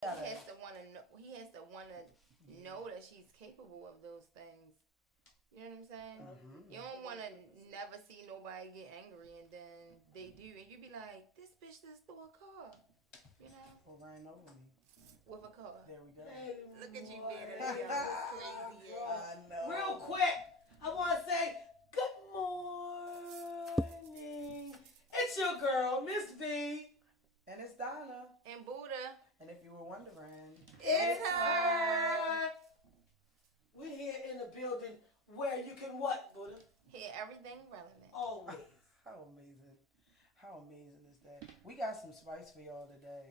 He has to want to know. He has to want to know that she's capable of those things. You know what I'm saying? You don't want to never see nobody get angry and then they do, and you be like, "This bitch just stole a car," you know, Or ran over me. with a car. There we go. Look at you being crazy. I know. Real quick, I want to say good morning. It's your girl, Miss V. And it's Donna. And Buddha, And if you were wondering, it's her. We're here in the building where you can what, Buddha? Hear everything relevant. Always. how amazing. How amazing is that? We got some spice for y'all today.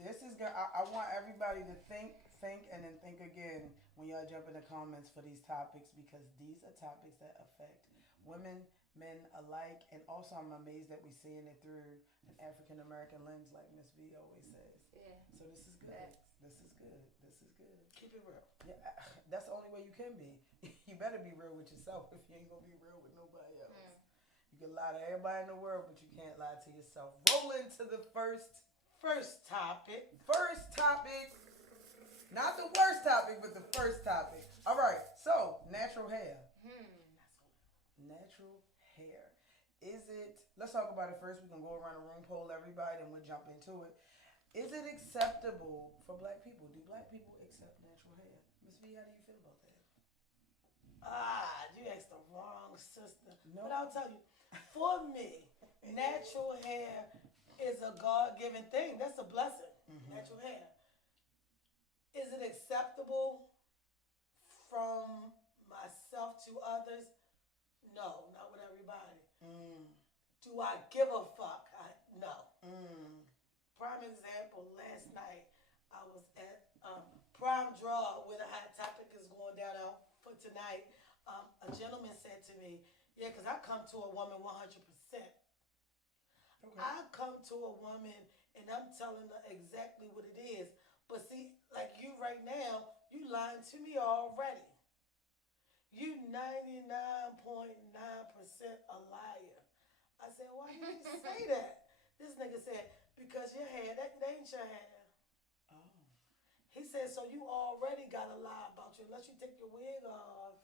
This is good. I want everybody to think, and then think again when y'all jump in the comments for these topics, because these are topics that affect women, men alike. And also, I'm amazed that we're seeing it through an African American lens, like Miss V always says. Yeah. So this is good. Facts. This is good. This is good. Keep it real. Yeah, that's the only way you can be. You better be real with yourself if you ain't gonna be real with nobody else. You can lie to everybody in the world, but you can't lie to yourself. Roll into the first topic. First topic. Not the worst topic, but the first topic. All right. So, natural hair. Natural hair. Is it? Let's talk about it first. We're gonna go around the room, poll everybody, and we'll jump into it. Is it acceptable for black people? Do black people accept natural hair? Miss V, how do you feel about that? You asked the wrong sister. No. But I'll tell you, for me, natural hair is a God-given thing. That's a blessing. Natural hair. Is it acceptable from myself to others? No, not with everybody. Do I give a fuck? No. Prime example, last night I was at Prime Draw where the hot topic is going down out for tonight. A gentleman said to me, yeah, because I come to a woman 100%. Okay. I come to a woman and I'm telling her exactly what it is. But see, like you right now, you lying to me already. You 99.9% a liar. I said, why did you say that? This nigga said, because your hair, that ain't your hair. Oh. He said, so you already got to lie about you. Unless you take your wig off,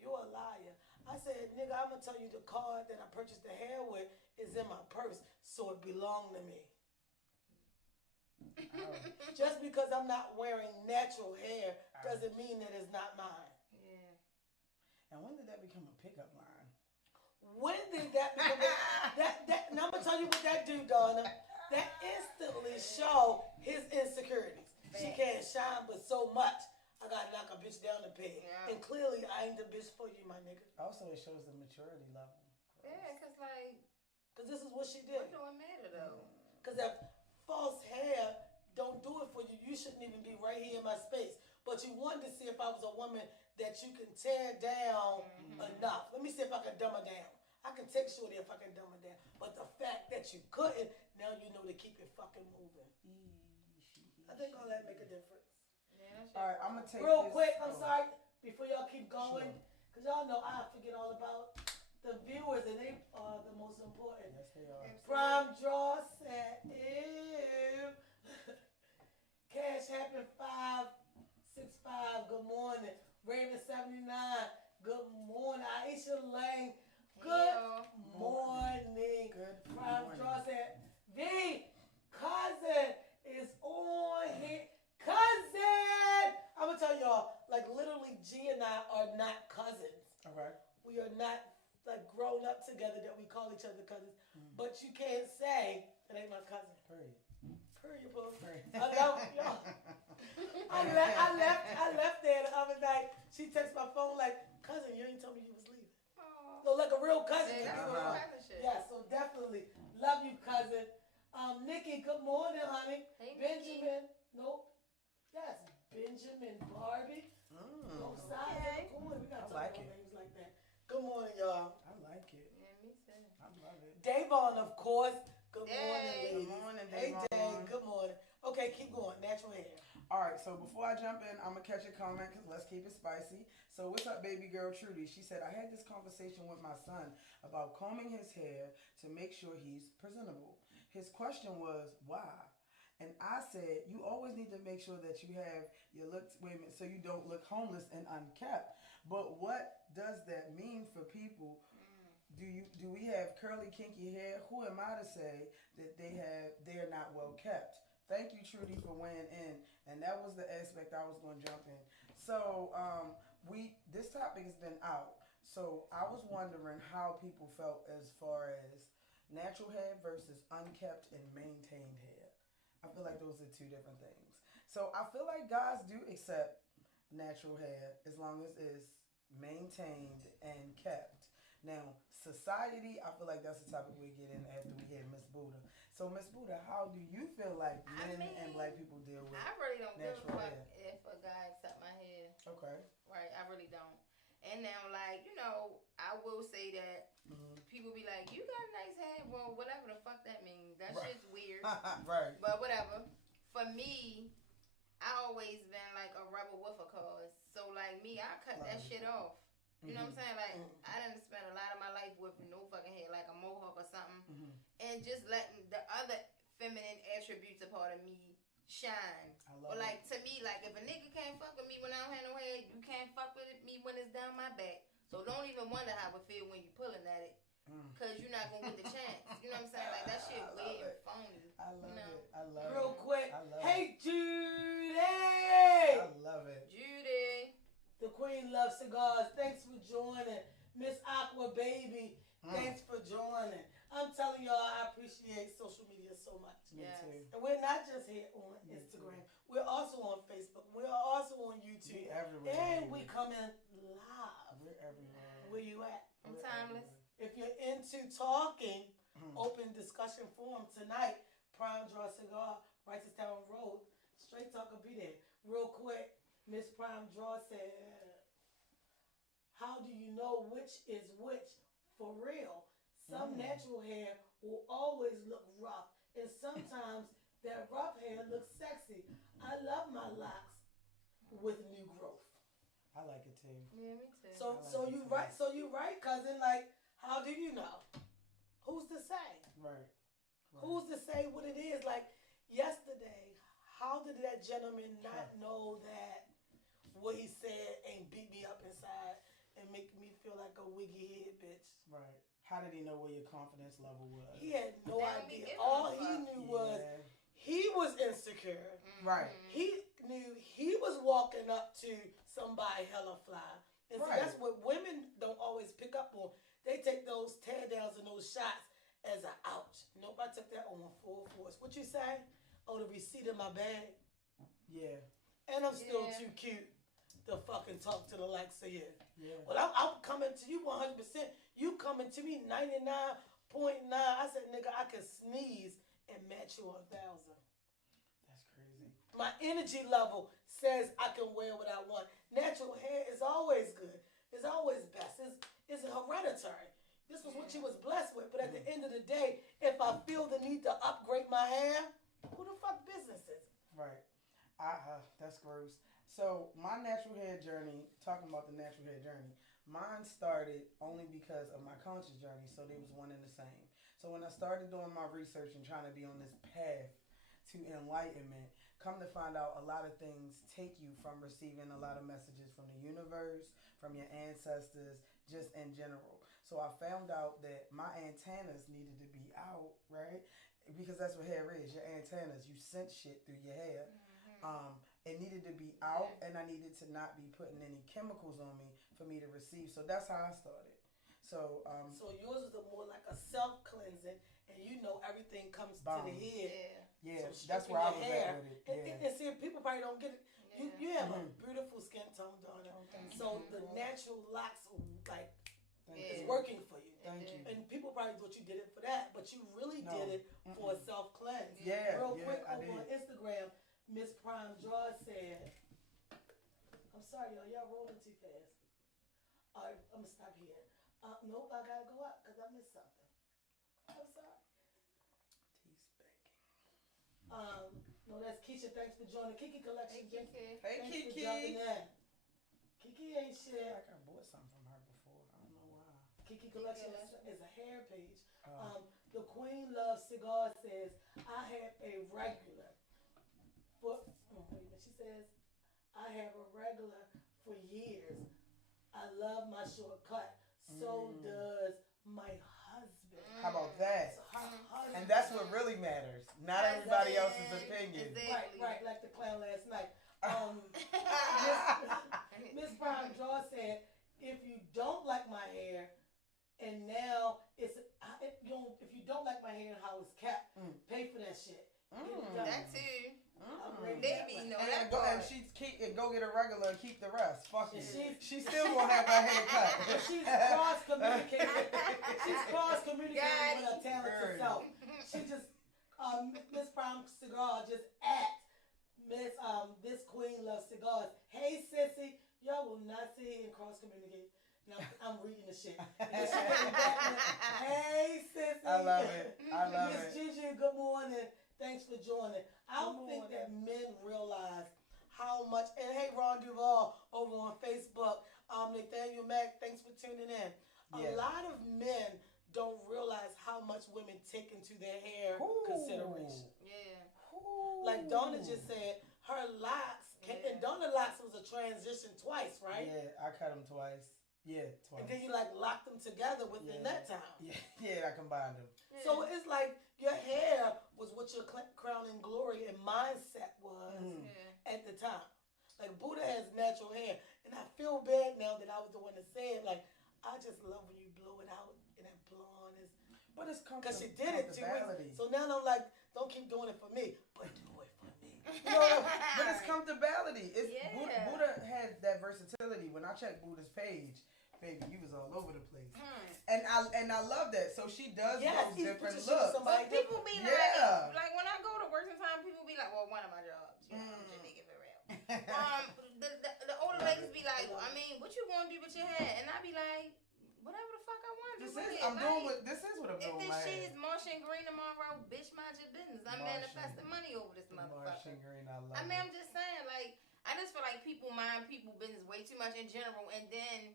you're a liar. I said, nigga, I'm going to tell you the card that I purchased the hair with is in my purse, so it belonged to me. Oh. Just because I'm not wearing natural hair doesn't mean that it's not mine. Yeah. And when did that become a pickup line? When did that become that? Now I'm gonna tell you what that do, Donna. That instantly show his insecurities. She can't shine but so much. I gotta knock a bitch down the peg. Yeah. And clearly I ain't the bitch for you, my nigga. Also, it shows the maturity level. Yeah, cause like, Cause this is what she did. what do it matter though? Cause if false hair don't do it for you, you shouldn't even be right here in my space. But you wanted to see if I was a woman that you can tear down enough. Let me see if I can dumb her down. I can take shorty if I can dumb her down. But the fact that you couldn't, now you know to keep it fucking moving. I think all that make a difference. Yeah, that's All right, I'm gonna take Real this. quick, I'm Oh. sorry, before y'all keep going, Sure. because y'all know I forget all about the viewers, and they are the most important. Yes, they are. Prime Draw said, ew. Cash Happen 565, good morning. Raven 79, good morning. Aisha Lane, good morning. Good Prime morning. Draw said, V, cousin is on here. Cousin! I'm going to tell y'all, like literally G and I are not cousins. Okay. We are not like grown up together that we call each other cousins. But you can't say that ain't my cousin. Period. Period, boo. Period. I love y'all. I left there the other night. She texted my phone like, cousin, you ain't told me you was leaving. Oh. So like a real cousin. Yeah, that's Uh-huh. real cousin shit. Yeah, so definitely love you, cousin. Nikki, good morning, honey. Hey, Benjamin, nope. Yes, Benjamin Barbie. Both sides of the coin. We gotta I talk like about it. names like that. Good morning, y'all. I like it. Yeah, me too. I love it. Davon, of course. Good Hey. morning, ladies. Good morning, Hey, Davon. Dave. Good morning. Okay, keep going. Natural hair. All right, so before I jump in, I'm gonna catch a comment because let's keep it spicy. So what's up, baby girl Trudy? She said, I had this conversation with my son about combing his hair to make sure he's presentable. His question was, why? And I said, you always need to make sure that you have your look, wait a minute, so you don't look homeless and unkept. But what does that mean for people? Do we have curly kinky hair? Who am I to say that they're not well kept? Thank you, Trudy, for weighing in, and that was the aspect I was going to jump in. So this topic has been out. So I was wondering how people felt as far as natural hair versus unkept and maintained hair. I feel like those are two different things. So I feel like guys do accept natural hair as long as it's maintained and kept. Now, society, I feel like that's the topic we get in after we hear Miss Buddha. So, Miss Buddha, how do you feel like men and black people deal with I really don't give a natural fuck hair? if a guy accept my hair. Okay. Right, I really don't. And now, like, I will say that people be like, you got nice hair. Well, whatever the fuck that means. That shit's weird. Right. But whatever. For me, I always been like a rebel with a cause. So, like me, I cut that shit off. You know what I'm saying? Like, I done spent a lot of my life with no fucking hair, like a mohawk or something. And just letting the other feminine attributes a part of me shine. Or like, to me, like, if a nigga can't fuck with me when I don't have no hair, you can't fuck with me when it's down my back. So don't even wonder how it feel when you pulling at it. Cause you're not gonna get the chance. You know what I'm saying? Like, that shit weird and phony. I love it. I love Real it. quick. Hey, it. Judy! I love it. Judy. The Queen loves cigars. Thanks for joining. Miss Aqua Baby, thanks for joining. I'm telling y'all, I appreciate social media so much. Me too. And we're not just here on Instagram. We're also on Facebook. We're also on YouTube. We everywhere. And we come in live. We're everywhere. Where you at? I'm timeless. If you're into talking, open discussion forum tonight, Prime Draw Cigar, Wrightstown Road. Straight Talk will be there. Real quick, Miss Prime Draw said, how do you know which is which for real? Some natural hair will always look rough, and sometimes that rough hair looks sexy. I love my locks with new growth. I like it too. Yeah, me too. So you right, cousin. Like, how do you know? Who's to say? Right. Who's to say what it is? Like yesterday, how did that gentleman not know that what he said ain't beat me up inside and make me feel like a wiggy head bitch? Right. How did he know where your confidence level was? He had no idea. All he knew was he was insecure. Right. He knew he was walking up to somebody hella fly. And so that's what women don't always pick up on. They take those tear downs and those shots as a ouch. Nope, I took that on full force. What you say? Oh, the receipt in my bag? Yeah. And I'm still too cute to fucking talk to the likes of you. Yeah. Well, I'm coming to you 100%. You coming to me 99.9. I said, nigga, I can sneeze and match you 1,000. That's crazy. My energy level says I can wear what I want. Natural hair is always good. It's always best. It's hereditary. This was what you was blessed with. But at the end of the day, if I feel the need to upgrade my hair, who the fuck business is it? Right. That's gross. So my natural hair journey, talking about the natural hair journey, mine started only because of my conscious journey, so they was one and the same. So when I started doing my research and trying to be on this path to enlightenment, come to find out a lot of things take you from receiving a lot of messages from the universe, from your ancestors, just in general. So I found out that my antennas needed to be out, right? Because that's what hair is, your antennas. You sense shit through your hair. It needed to be out, and I needed to not be putting any chemicals on me for me to receive. So that's how I started. So so yours is more like a self-cleansing, and you know everything comes to the head. Yeah, so that's where I was at with it. And see, people probably don't get it. You have a beautiful skin tone, daughter. So the natural locks, like, is working for you. Thank you. And people probably thought you did it for that, but you really did it for a self-cleanse. Yeah, Real quick, I over on Instagram, Miss Prime Draw said, I'm sorry, y'all rolling too fast. All right, I'm going to stop here. Nope, I got to go up because I missed something. I'm sorry. No, that's Keisha. Thanks for joining. Kiki Collection. Hey, Kiki. Thanks for jumping in. Kiki ain't shit. I think I bought something from her before. I don't know why. Kiki Collection is a hair page. The Queen Loves Cigar says, I have a regular. says, I have a regular for years. I love my shortcut. So does my husband. How about that? So her husband. And that's what really matters. Not everybody else's opinion. Exactly. Right, like the clown last night. Miss Brown Jaw said, if you don't like my hair, and now if you don't like my hair and how it's kept, pay for that shit. That too. Maybe no. And go get a regular and keep the rest. Fuck you. She still won't have her hair cut. She's cross communicating. She's cross communicating with her talented self. She just Miss Brown Cigar just at this queen loves cigars. Hey sissy, y'all will not sit here and cross communicate. Now I'm reading the shit. Hey sissy. I love it. Miss Gigi, good morning. Thanks for joining. I don't think that men realize how much, and hey, Ron Duval over on Facebook, Nathaniel Mack, thanks for tuning in. A lot of men don't realize how much women take into their hair consideration. Yeah. Like Donna just said, her locks, and Donna locks was a transition twice, right? Yeah, I cut them twice. Yeah, twice. And then you like locked them together within that time. Yeah, I combined them. Yeah. So it's like your hair was what your crowning glory and mindset was at the time. Like Buddha has natural hair, and I feel bad now that I was the one that said, like, I just love when you blow it out and that blonde is. But it's because she did it 2 weeks. So now I'm like, don't keep doing it for me, but do it for me. You know, but it's comfortability. It's Buddha had that versatility. When I checked Buddha's page, baby, you was all over the place. And I love that. So she does those different looks. But people be like when I go to work sometimes, people be like, well, one of my jobs, you know, I'm Jamaican for real. The older ladies be like, I mean, what you gonna do with your hair? And I be like, whatever the fuck I want to do with it. This is what I'm doing. If this shit is Martian Green tomorrow, bitch, mind your business. I'm manifesting money over this motherfucker. Martian Green, I love it. I mean, I'm just saying, like, I just feel like people mind people business way too much in general, and then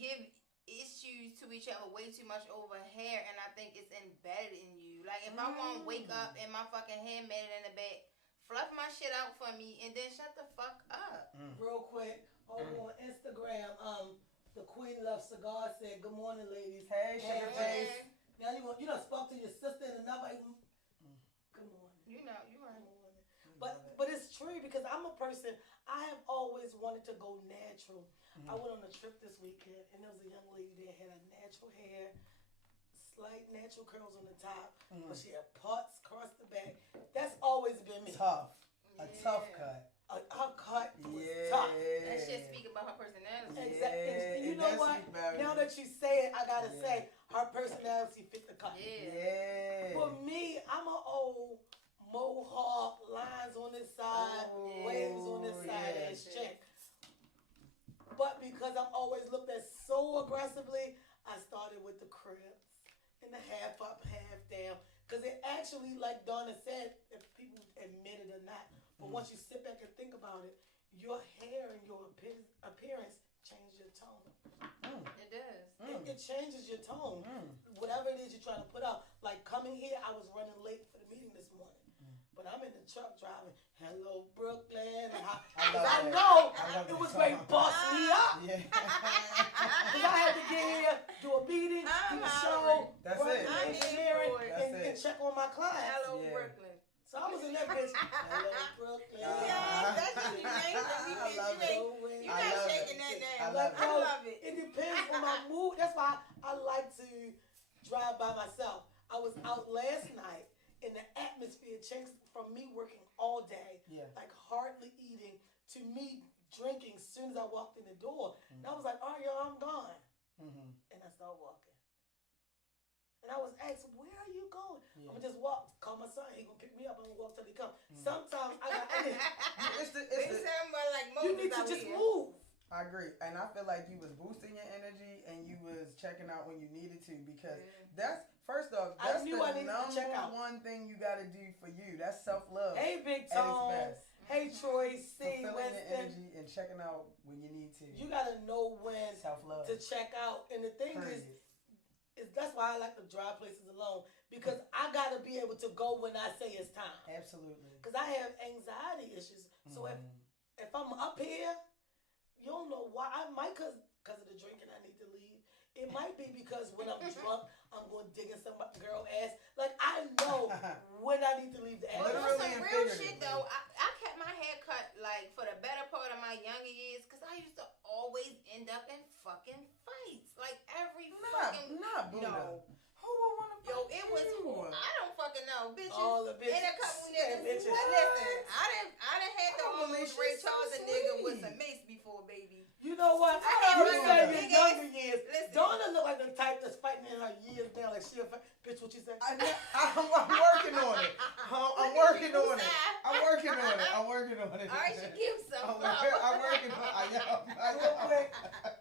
give issues to each other way too much over hair, and I think it's embedded in you. Like, if I want to wake up and my fucking hair matted in the back, fluff my shit out for me, and then shut the fuck up. Real quick, over on Instagram, the Queen Loves Cigar said, "Good morning, ladies." Hey, sugar face. Now you done spoke to your sister and another. Good morning. You know, you right. But it's true because I'm a person. I have always wanted to go natural. I went on a trip this weekend, and there was a young lady that had a natural hair, slight natural curls on the top, but she had parts across the back. That's always been me. Tough. A tough cut. Her cut was tough. That shit speak about her personality. Exactly. And you know what? Now that you say it, I gotta say her personality fit the cut. Yeah. For me, I'm an old mohawk, lines on this side, waves on this side, ass chick. But because I'm always looked at so aggressively, I started with the cribs and the half up, half down. Because it actually, like Donna said, if people admit it or not, but once you sit back and think about it, your hair and your appearance change your tone. It does. It changes your tone. Whatever it is you're trying to put out. Like coming here, I was running late for the meeting this morning. But I'm in the truck driving, hello, Brooklyn. I know it was going to bust me up. Because I had to get here, do a meeting, do a show, run engineering, and check on my clients. Hello, Brooklyn. So I was in that bitch. Hello, Brooklyn. That's what you think. You're not shaking that down. I love it. It depends on my mood. That's why I like to drive by myself. I was out last night. And the atmosphere changed from me working all day, like hardly eating, to me drinking as soon as I walked in the door. And I was like, all right, yo, I'm gone. And I started walking. And I was asked, where are you going? I'm going to just walk. Call my son. He's going to pick me up. I'm going to walk till he comes. Sometimes I got energy. You need to just move. I agree. And I feel like you was boosting your energy and you was checking out when you needed to because that's, first off, that's the number one thing you got to do for you. That's self-love. Hey, Big Tom. Hey, Troy C. Fulfilling your energy and checking out when you need to. You got to know when self-love to check out. And the thing is that's why I like to drive places alone because I got to be able to go when I say it's time. Absolutely. Because I have anxiety issues. So if if I'm up here, you don't know why. I might cause of the drinking I need to leave. It might be because when I'm drunk, I'm going digging some girl ass. Like I know when I need to leave the ass. But on some real shit though, I kept my hair cut like for the better part of my younger years because I used to always end up in fucking fights. Like every fucking Buddha. no. Who would want to Yo, it was I don't fucking know, bitches. All the bitches. And a couple niggas. Bitches. Listen, I done had the almost Ray Charles a nigga with some mace before, baby. You know what? I had You like say a your big younger years. Listen. Donna look like the type that's fighting in her years now. Like she'll fight. Bitch, what you say? I'm working on it. I'm working on it. I'm working on it. I'm working on it. All right, she gives some. I'm working on it. Real quick,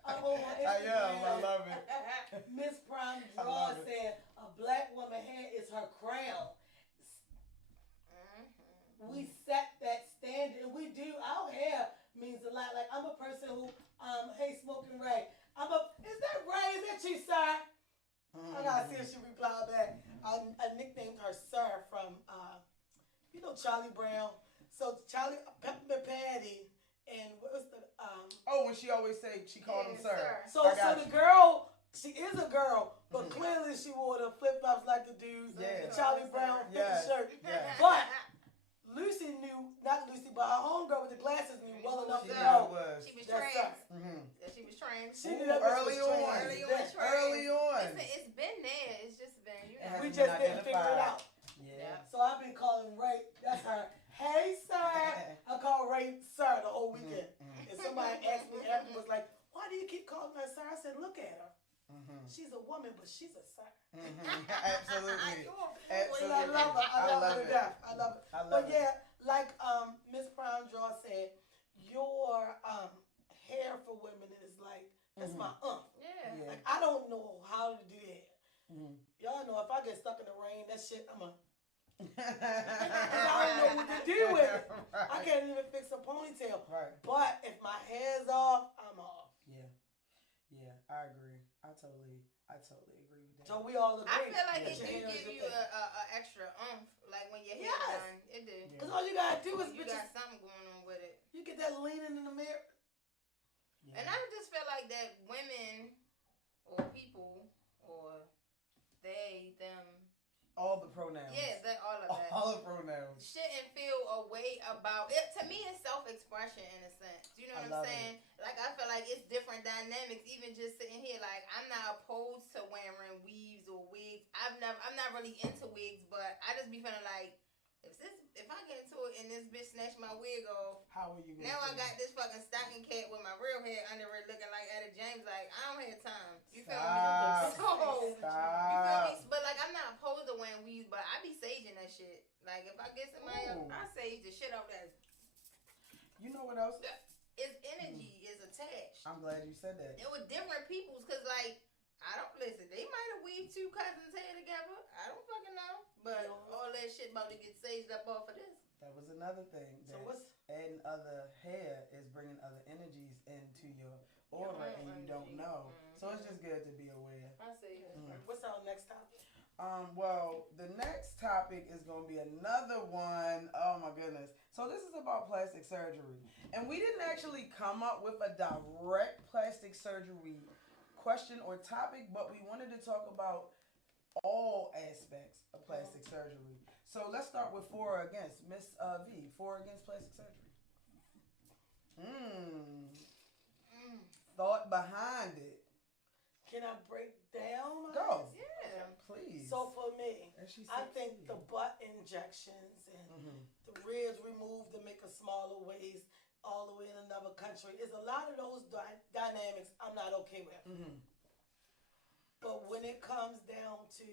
I'm on my Instagram. I love it. Miss Prime I Draw love it. said a black woman hair is her crown. We set that standard, and we do. Our hair means a lot. Like I'm a person who, hey, Smoking Ray. Is that Ray? Is that you, sir? I gotta see if she replied back. I nicknamed her Sir from, Charlie Brown. So Charlie, Peppermint Patty, and what was the when she always say she called him sir. So the girl, she is a girl, but clearly she wore the flip flops like the dudes, the Charlie Brown shirt. Yeah. But Lucy knew, not Lucy, but her homegirl with the glasses knew well enough to She know. She was That's trans. Mm-hmm. Yeah, she was trans. She knew that bitch was trans. Early on. Listen, it's been there. It's just been, We just didn't figure it out. Yeah. So I've been calling Ray, that's her, hey, sir. I call Ray sir the whole weekend. And somebody asked me after, was like, why do you keep calling her sir? I said, look at her. She's a woman, but she's a sir. Absolutely. Absolutely. I love her. I love her to death. I love her. But yeah, like Miss Prime Draw said, your hair for women is like, that's my Yeah. Like, I don't know how to do hair. Y'all know if I get stuck in the rain, that shit, I don't know what to do with it. Right. I can't even fix a ponytail. Right. But if my hair's off, I'm off. Yeah, I agree. I totally agree with that. So we all agree. I feel like it that do your hair is give your you thing. a extra oomph, like when your hair Yes. done. It do. Yeah. Cause all you gotta do is You bitches, got something going on with it. you get that leaning in the mirror. And I just feel like that women or people or they, them, all the pronouns. yeah, all of that. All the pronouns. Shouldn't feel a way about it. To me, it's self-expression in a sense. You know what I'm saying? Like I feel like it's different dynamics. Even just sitting here, like I'm not opposed to wearing weaves or wigs. I'm not really into wigs, but I just be feeling like if I get into it and this bitch snatch my wig off, how are you? Now I got this fucking stocking cap with my real hair under it, looking like Etta James. Like I don't have time. You feel me? So, you feel me? But like I'm not opposed to wearing weaves, but I be saging that shit. Like if I get somebody else, I sage the shit off that. You know what else? It's energy is attached. I'm glad you said that. It was different people's, cause like I don't listen. They might have weaved two cousins' hair together. I don't fucking know. But all that shit about to get saged up off of this. That was another thing. So what's adding other hair is bringing other energies into your aura, and you don't know. So it's just good to be aware. I see. What's our next topic? Well, the next topic is going to be another one. Oh my goodness. So this is about plastic surgery. And we didn't actually come up with a direct plastic surgery question or topic, but we wanted to talk about all aspects of plastic surgery. So let's start with for or against. Miss V, for or against plastic surgery? Thought behind it. Can I break down? Go. Yeah. Please. So for me, I think please. the butt injections and the ribs removed to make a smaller waist all the way in another country is a lot of those dynamics I'm not okay with. But when it comes down to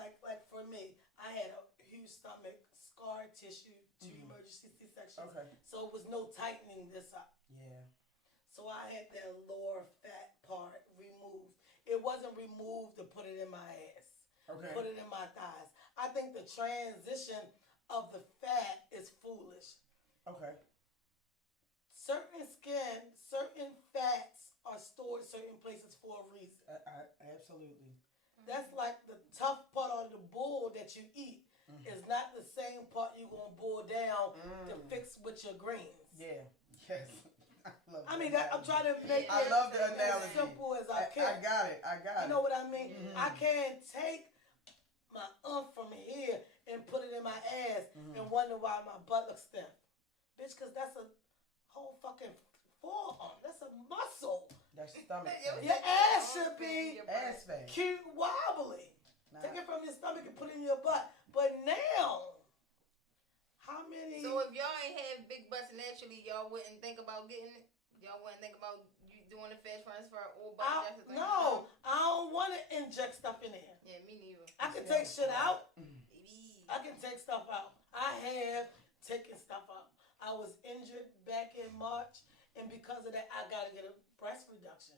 like for me, I had a huge stomach, scar tissue, 2 emergency C-sections. Okay. So it was no tightening this up. Yeah. So I had that lower fat part removed. It wasn't removed to put it in my ass. Okay. Put it in my thighs. I think the transition of the fat is foolish. Okay. Certain fats are stored certain places for a reason. Absolutely. That's like the tough part of the bull that you eat. is not the same part you're gonna boil down to fix with your greens. Yeah. Yes. I mean, I'm trying to make I it love the analogy. as simple as I can. I got it. You know what I mean? I can't take my from here and put it in my ass and wonder why my butt looks stiff. Bitch, because that's a whole fucking forearm. That's a muscle. That's stomach. Your ass should be ass fat. Cute, wobbly. Take it from your stomach and put it in your butt. But now, how many? So if y'all ain't have big butts naturally, y'all wouldn't think about getting it? Y'all wouldn't think about you doing the fat transfer or butt injections? No, I don't want to inject stuff in there. Yeah, me neither. I can take shit out. I can take stuff out. I have taken stuff out. I was injured back in March, and because of that, I got to get a breast reduction.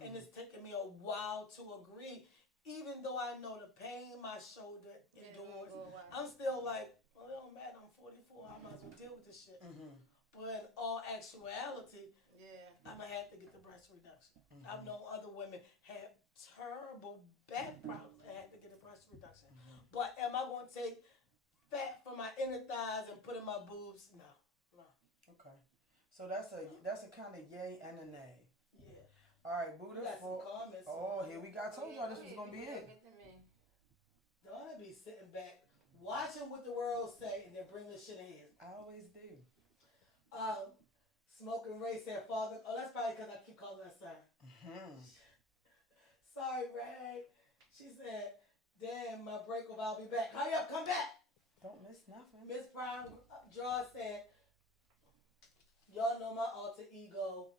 And it's taken me a while to agree, even though I know the pain my shoulder endures. I'm still like, well, it don't matter. I'm 44. I might as well deal with this shit. But in all actuality, I'm going to have to get the breast reduction. I've known other women have terrible back problems and had to get a breast reduction. But am I going to take fat from my inner thighs and put in my boobs? No. Okay. So that's a kind of yay and a nay. Yeah. All right, Buddha. Comments. Oh, here we go. I told y'all this was going to be it. Don't be sitting back watching what the world say and then bring this shit in. I always do. Smoking Ray said, Father. Oh, that's probably because I keep calling her sir. Sorry, Ray. She said, damn, my break over, I'll be back. Hurry up, come back. Don't miss nothing. Miss Brown Draw said, y'all know my alter ego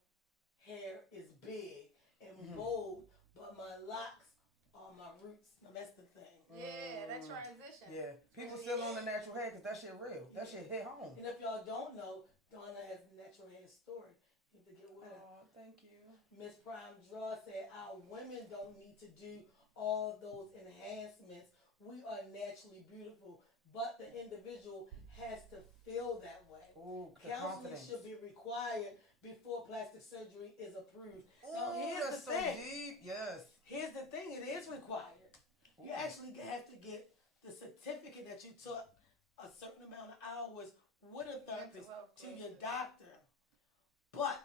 hair is big and bold, but my locks are my roots. Now that's the thing. Yeah, that transition. Yeah, people still on the natural hair because that shit real. That shit hit home. And if y'all don't know, Donna has a natural hair story. You need to get with her. Oh, thank you. Miss Prime Draw said, our women don't need to do all those enhancements. We are naturally beautiful, but the individual has to feel that way. Ooh, counseling should be required before plastic surgery is approved. Ooh, now, here's that's the thing. So deep. Yes. Here's the thing. It is required. Ooh. You actually have to get the certificate that you took a certain amount of hours with a therapist to your doctor. But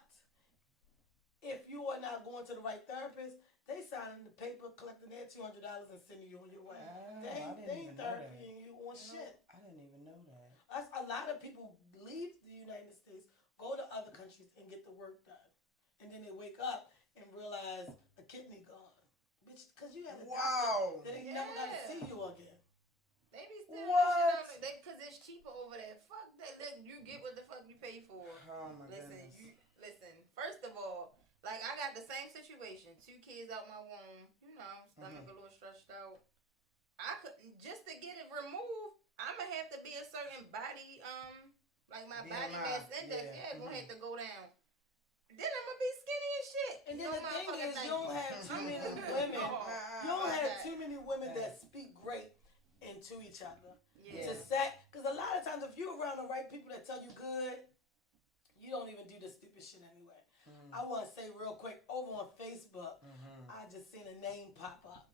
if you are not going to the right therapist, they signing the paper, collecting their $200 and sending you on your way. They ain't therapying you on shit. I didn't even know that. A lot of people leave the United States, go to other countries, and get the work done. And then they wake up and realize a kidney gone. Bitch, because you have a doctor that ain't never got to see you again. They be still because it's cheaper over there. Fuck that. You get what the fuck you pay for. Oh my goodness. Listen. First of all, like I got the same situation. 2 kids out my womb. You know, stomach a little stretched out. I couldn't just to get it removed. I'ma have to be a certain body. Like my body mass index. Gonna have to go down. Then I'm gonna be skinny as shit. And then the thing is, you don't have too many women. You don't have too many women that speak great into each other. To say, because a lot of times if you're around the right people that tell you good, you don't even do the stupid shit anyway. I want to say real quick, over on Facebook, I just seen a name pop up.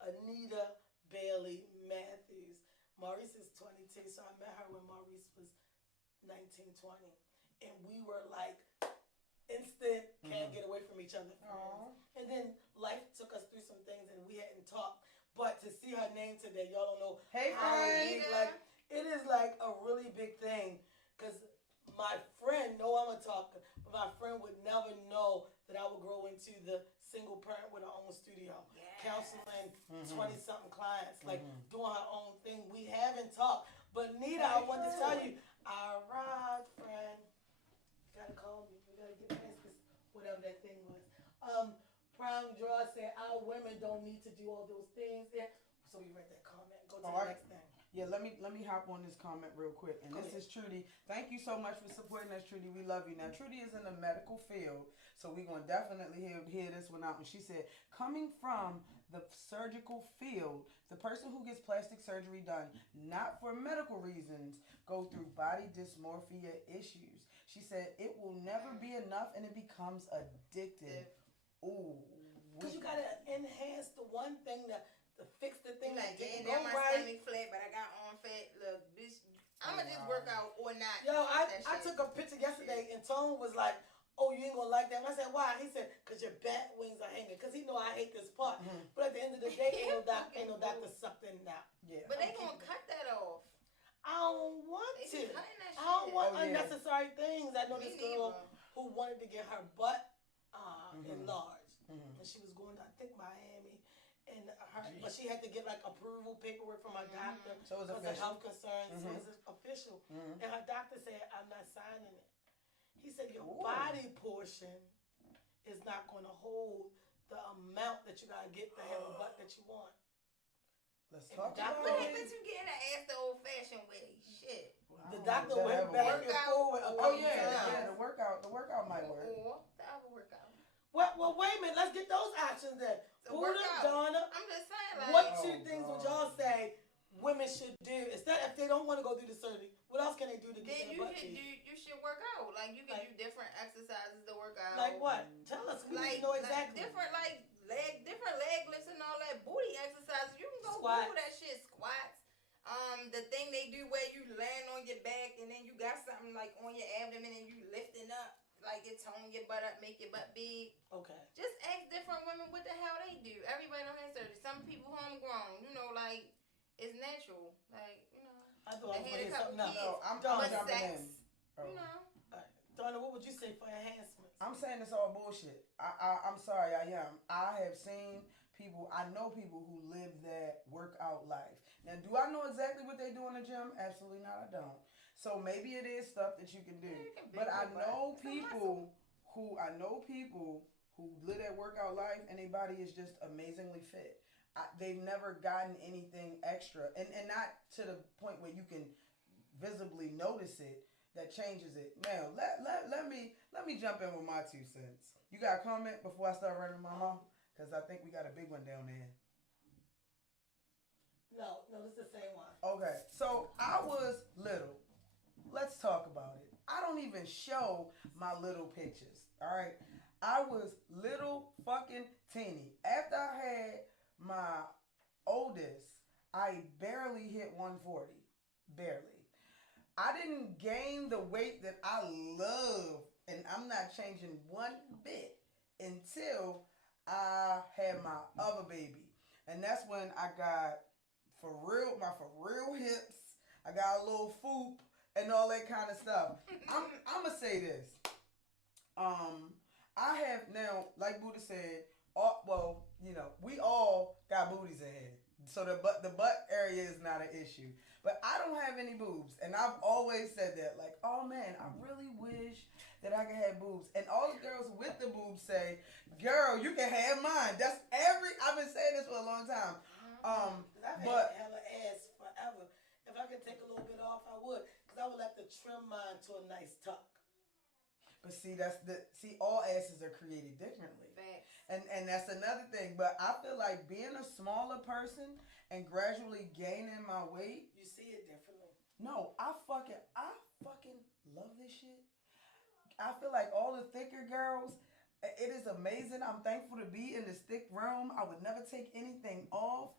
Anita Bailey Matthews. Maurice is 22, so I met her when Maurice was 19, 20. And we were like instant, can't get away from each other. And then life took us through some things and we hadn't talked. But to see her name today, y'all don't know how big, like, it is like a really big thing. Because my friend, I'm a talker, but my friend would never know that I would grow into the single parent with her own studio, counseling 20-something clients, like doing her own thing. We haven't talked. But Nita, I want to tell you, I arrived, friend. You gotta call me. You gotta get past this, whatever that thing was. Prime Draw said, our women don't need to do all those things. Yeah. So we read that comment. Go to the next thing. Yeah, let me hop on this comment real quick. And this is Trudy. Thank you so much for supporting us, Trudy. We love you. Now, Trudy is in the medical field, so we're going to definitely hear this one out. And she said, coming from the surgical field, the person who gets plastic surgery done, not for medical reasons, go through body dysmorphia issues. She said, it will never be enough and it becomes addictive. Ooh. Because you got to enhance the one thing that to fix the thing Like, that yeah, didn't now go my right. stomach flat, but I got on fat. Look, bitch, I'ma just work out or not. Yo, Fuck I that shit. took a picture yesterday and Tone was like, "Oh, you ain't gonna like that." And I said, "Why?" He said, "Cause your bat wings are hanging." Cause he know I hate this part. But at the end of the day, ain't no doctor sucked in now. Yeah. But they gonna cut that off. I don't want They to. be cutting that shit. I don't want Oh, yeah. unnecessary things. I know Me this girl neither. who wanted to get her butt enlarged, Mhm. and she was going to, I think, Miami, and but she had to get like approval paperwork from her doctor So it's because of official. health concerns. So it's official, and her doctor said, "I'm not signing it." He said, "Your Ooh. body portion is not going to hold the amount that you gotta get to have a butt that you want." Let's And talk the about doctor- What it. if you getting that ass the old fashioned way? Shit. The doctor went back and Workout. forward. a Oh couple yeah, times. yeah. The workout might work. Or the other workout. Well, wait a minute. Let's get those options then. The Buddha, workout. Donna, I'm just saying, like, what Oh, two things would God. y'all say women should do instead if they don't want to go through the surgery? What else can they do to get then their you butt should cheek? you should work out. Like, you can Like- do different exercises to work out. Like what? Tell us. We need to know exactly. different different leg lifts and all that booty exercises. You can go Squats. Google that shit. Squats. The thing they do where you land on your back and then you got something like on your abdomen and you lifting up, like it's tone your butt up, make your butt big. Okay. Just ask different women what the hell they do. Everybody don't have surgery. Some people homegrown. You know, like it's natural. Like, you know, I thought I was They going had to a say something couple else. kids. No, I'm Donna, but jumping sex. in. Oh. You know. Donna, what would you say for enhancements? I'm saying it's all bullshit. I'm sorry, I am. I have seen people, I know people who live that workout life. Now, do I know exactly what they do in the gym? Absolutely not, I don't. So maybe it is stuff that you can do. Yeah, you can But build I your butt. know It's a people who live that workout life and their body is just amazingly fit. They've never gotten anything extra. And not to the point where you can visibly notice it that changes it. Now, let me jump in with my 2 cents. You got a comment before I start running my mouth? Because I think we got a big one down there. No, this is the same one. Okay, so I was little. Let's talk about it. I don't even show my little pictures, all right? I was little fucking teeny. After I had my oldest, I barely hit 140. Barely. I didn't gain the weight that I love, and I'm not changing one bit until I had my other baby. And that's when I got my for real hips. I got a little foop and all that kind of stuff. I'm gonna say this. I have now, like Buddha said, we all got booties in here. So the butt area is not an issue. But I don't have any boobs. And I've always said that. Like, oh man, I really wish that I could have boobs. And all the girls with the boobs say, girl, you can have mine. I've been saying this for a long time. I've had hella ass forever. If I could take a little bit off, I would. Because I would like to trim mine to a nice tuck. But see, all asses are created differently. Facts. And that's another thing. But I feel like being a smaller person and gradually gaining my weight. You see it differently. No, I fucking love this shit. I feel like all the thicker girls, it is amazing. I'm thankful to be in this thick realm. I would never take anything off.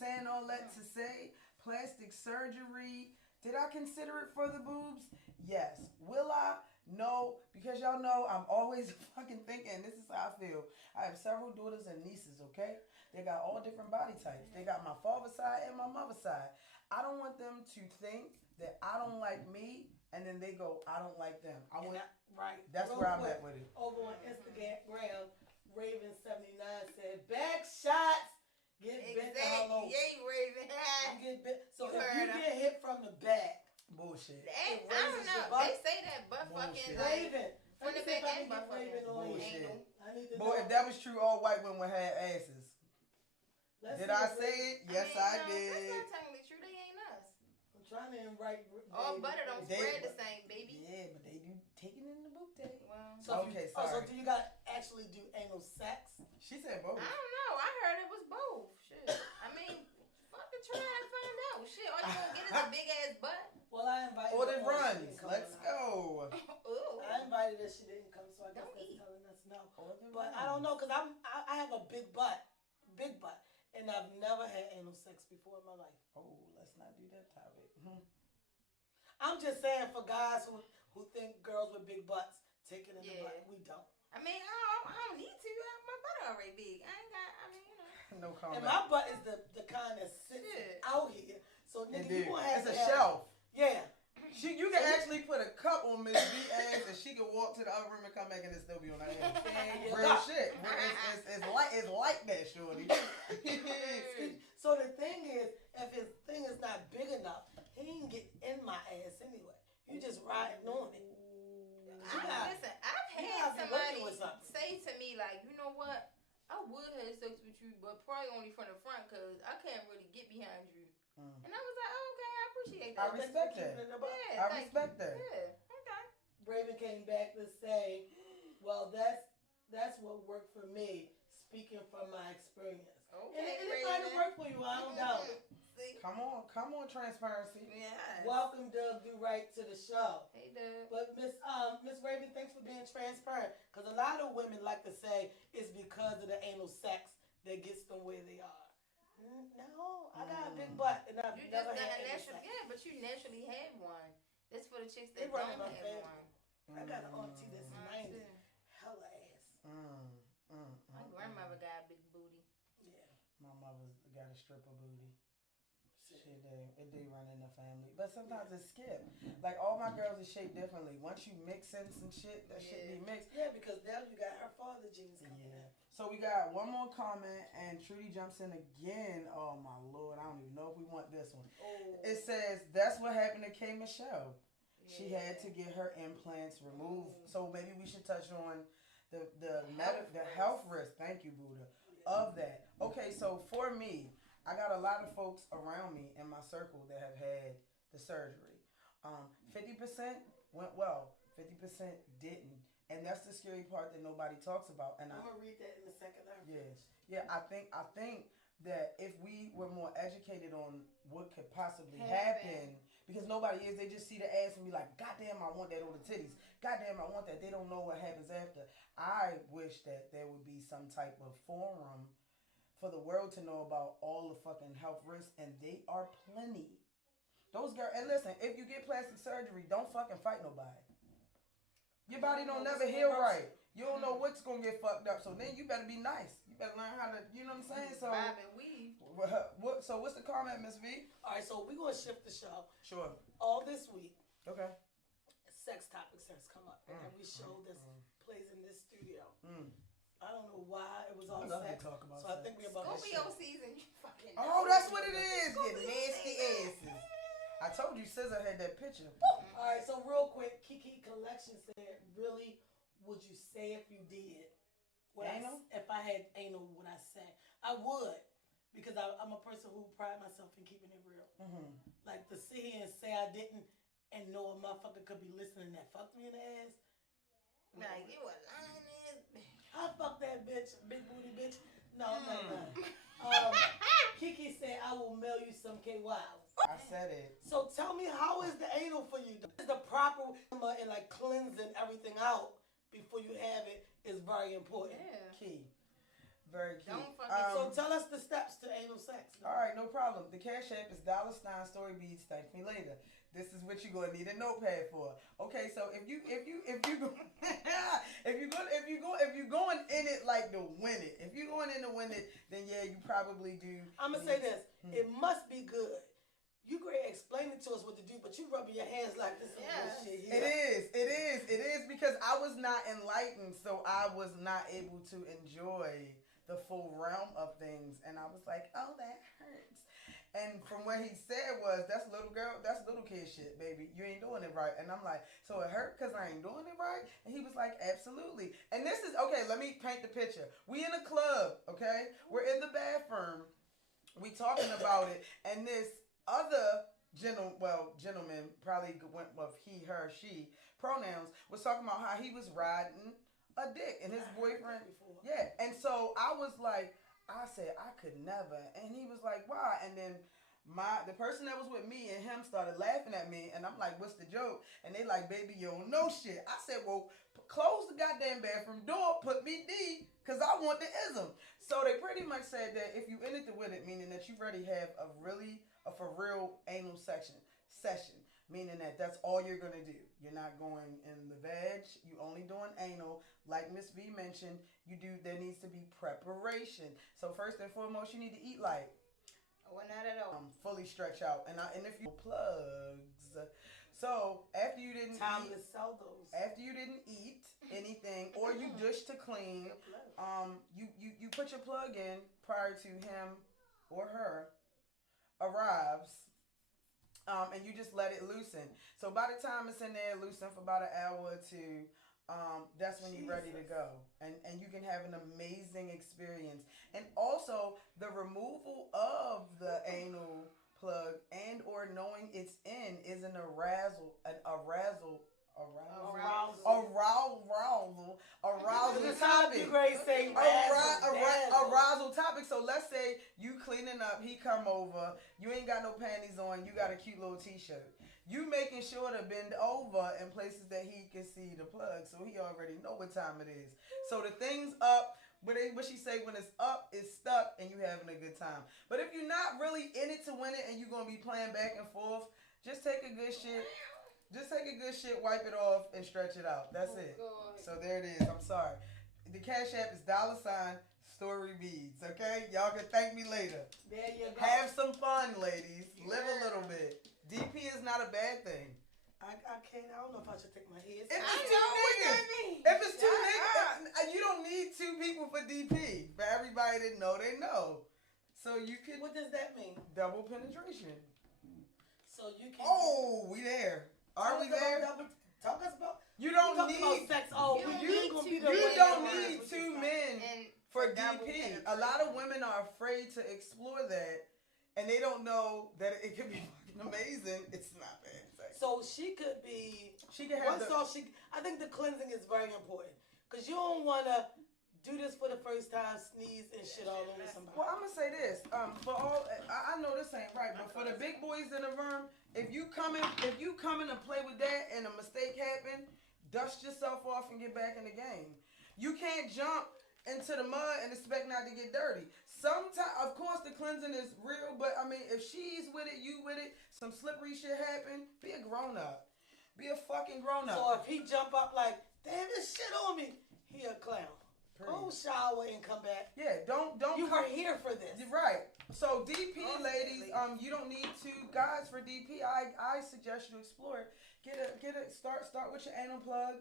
Saying all that to say, plastic surgery. Did I consider it for the boobs? Yes. Will I? No, because y'all know I'm always fucking thinking, this is how I feel. I have several daughters and nieces, okay? They got all different body types. They got my father's side and my mother's side. I don't want them to think that I don't like me and then they go, I don't like them. Right. That's Real where I'm quick, at with it. Over on Instagram, Raven79 said, back shots get bent all over. Yeah, Raven. You get bent. So You if heard you her. get hit from the back, Bullshit. I don't raises your know. butt. They say that butt Bullshit. fucking like Raven. from the Let me see if back I and can butt get Raven fucking on here. Bullshit. angle. I need to Boy, know. if that was true, all white women had asses. Let's Did see I if say Raven- it? Yes, I No, did. that's not technically true. They ain't us. I'm trying to invite All Raven. butter don't They- spread the same, baby. Yeah, but they do take it in the book day. Well, So Okay, so sorry. do you gotta actually do anal sex? She said both. I don't know. I heard it was both. Shit. I mean, fucking try and find out. Shit, all you gonna get is a big ass butt. Well, I invited Or her. the She runs. didn't come Let's tonight. go. Ooh. I invited her. She didn't come, so I guess Don't that's eat. telling us no. Or the But runs. I don't know, because I have a big butt. and I've never had anal sex before in my life. Oh, let's not do that topic. I'm just saying for guys who think girls with big butts take it in the butt, we don't. I mean, I don't need to. My butt already big. I ain't got. I mean, you know. No comment. And my butt is the kind that sits out here. So nigga, you gonna have it's to a shelf. Yeah. You can actually put a cup on Miss B ass and she can walk to the other room and come back and it still be on her ass. Real shit. It's like that, shorty. So the thing is, if his thing is not big enough, he ain't get in my ass anyway. You just riding on it. Listen, I've had somebody say to me like, you know what? I would have sex with you, but probably only from the front because I can't really get behind you. And I was like, oh, okay, I appreciate that. I respect that. Yeah, I respect that. Yeah, okay. Raven came back to say, well, that's what worked for me, speaking from my experience. Okay, and it might have worked for you, I don't doubt it. See? Come on, transparency. Yeah. Welcome, Doug Do Right, to the show. Hey, Doug. But Miss Raven, thanks for being transparent. Because a lot of women like to say it's because of the anal sex that gets them where they are. No, I got a big butt and I've never had anal sex. Yeah, but you naturally have one. That's for the chicks that don't have one. I got an auntie that's 90. Hella ass. My grandmother got a big booty. Yeah. My mother's got a stripper booty. It do run in the family. But sometimes it's skip. Like, all my girls are shaped differently. Once you mix in some shit, that shit be mixed. Yeah, because now you got her father genes coming in. So we got one more comment, and Trudy jumps in again. Oh, my Lord. I don't even know if we want this one. Oh. It says, that's what happened to K. Michelle. Yeah. She had to get her implants removed. So maybe we should touch on the health risk. Thank you, Buddha. Of that. Okay, so for me, I got a lot of folks around me in my circle that have had the surgery. 50% went well, 50% didn't. And that's the scary part that nobody talks about. And I'm going to read that in a second. Yes. Yeah, I think that if we were more educated on what could possibly happen, because nobody is, they just see the ass and be like, goddamn, I want that on the titties. Goddamn, I want that. They don't know what happens after. I wish that there would be some type of forum for the world to know about all the fucking health risks, and they are plenty. Those girls, and listen, if you get plastic surgery, don't fucking fight nobody. Your body don't never heal right. You don't know what's gonna get fucked up, so then you better be nice. You better learn how to, you know what I'm saying? So, bob and weave. So what's the comment, Miss V? All right, so we're gonna shift the show. Sure. All this week, okay, sex topics has come up, and every show that plays in this studio. I don't know why it was all sex. So sex. I think we're about Scorpio season. You fucking. Oh, that's what it is. Get nasty asses. I told you, SZA had that picture. All right, so real quick, Kiki Collection said, "Really, would you say if you did? Anal? If I had anal, would I say? I would, because I'm a person who pride myself in keeping it real. Like to sit here and say I didn't, and know a motherfucker could be listening that fucked me in the ass. Like you a lying ass. I fuck that bitch, big booty bitch. No. Kiki said, I will mail you some KY. I said it. So tell me, how is the anal for you? Is the proper and like cleansing everything out before you have it is very important. Yeah. Key. Very key. So tell us the steps to anal sex. All right, no problem. The Cash App is $Storybeads. Thank me later. This is what you're gonna need a notepad for. Okay, so if you going in it like to win it, if you're going in to win it, then yeah, you probably do. I'm gonna say this: it must be good. You great explaining to us what to do, but you rubbing your hands like this. Shit here. It is because I was not enlightened, so I was not able to enjoy the full realm of things, and I was like, oh, that hurts. And from what he said was, that's little kid shit, baby. You ain't doing it right. And I'm like, so it hurt because I ain't doing it right? And he was like, absolutely. And this is, okay, let me paint the picture. We in a club, okay? We're in the bathroom. We talking about it. And this other gentleman, probably went with he, her, she, pronouns, was talking about how he was riding a dick. And his boyfriend, yeah. And so I was like, I said, I could never. And he was like, why? And then the person that was with me and him started laughing at me. And I'm like, what's the joke? And they like, baby, you don't know shit. I said, well, close the goddamn bathroom door, put me D, because I want the ism. So they pretty much said that if you in it to win it, meaning that you already have a for real anal session, meaning that that's all you're gonna do. You're not going in the veg. You only doing anal. Like Miss V mentioned, there needs to be preparation. So first and foremost, you need to eat light. Well, not at all. Fully stretch out, and if you plugs, so after you didn't Time to sell those. after you didn't eat anything or you dish to clean, you put your plug in prior to him or her arrives, and you just let it loosen. So by the time it's in there, loosen for about an hour or two. That's when you're ready to go, and you can have an amazing experience. And also the removal of the anal plug and or knowing it's in is an arousal topic. Arousal topic. So let's say you cleaning up, he come over, you ain't got no panties on, you got a cute little t-shirt. You making sure to bend over in places that he can see the plug, so he already know what time it is. So the thing's up. What she say, when it's up, it's stuck, and you having a good time. But if you're not really in it to win it, and you're gonna be playing back and forth, just take a good shit. Wipe it off, and stretch it out. That's it. God. So there it is. I'm sorry. The Cash App is $storybeads. Okay, y'all can thank me later. There you go. Have some fun, ladies. Live a little bit. DP is not a bad thing. I can't. I don't know if I should take my head. If it's two niggas, you don't need two people for DP. For everybody that know, they know. So you can. What does that mean? Double penetration. So you can. Oh, we there. Are we there? Talk us about. You don't need about sex. Oh, you don't need two men for DP. A lot of women are afraid to explore that, and they don't know that it could be fucking amazing. It's not bad. So she could be. She can have. I think the cleansing is very important because you don't want to do this for the first time, sneeze and shit all over somebody. Well, I'm gonna say this. For all, I know this ain't right, but for the big boys in the room, if you come in and play with that and a mistake happen, dust yourself off and get back in the game. You can't jump into the mud and expect not to get dirty. Sometimes, of course, the cleansing is real, but I mean, if she's with it, you with it, some slippery shit happen, be a grown up. Be a fucking grown up. So if he jump up like, damn, this shit on me, he a clown. Go shower and come back. Yeah, don't. You were here for this. Right. So DP, ladies, you don't need to. Guys, for DP, I suggest you explore it. Get a start with your anal plug.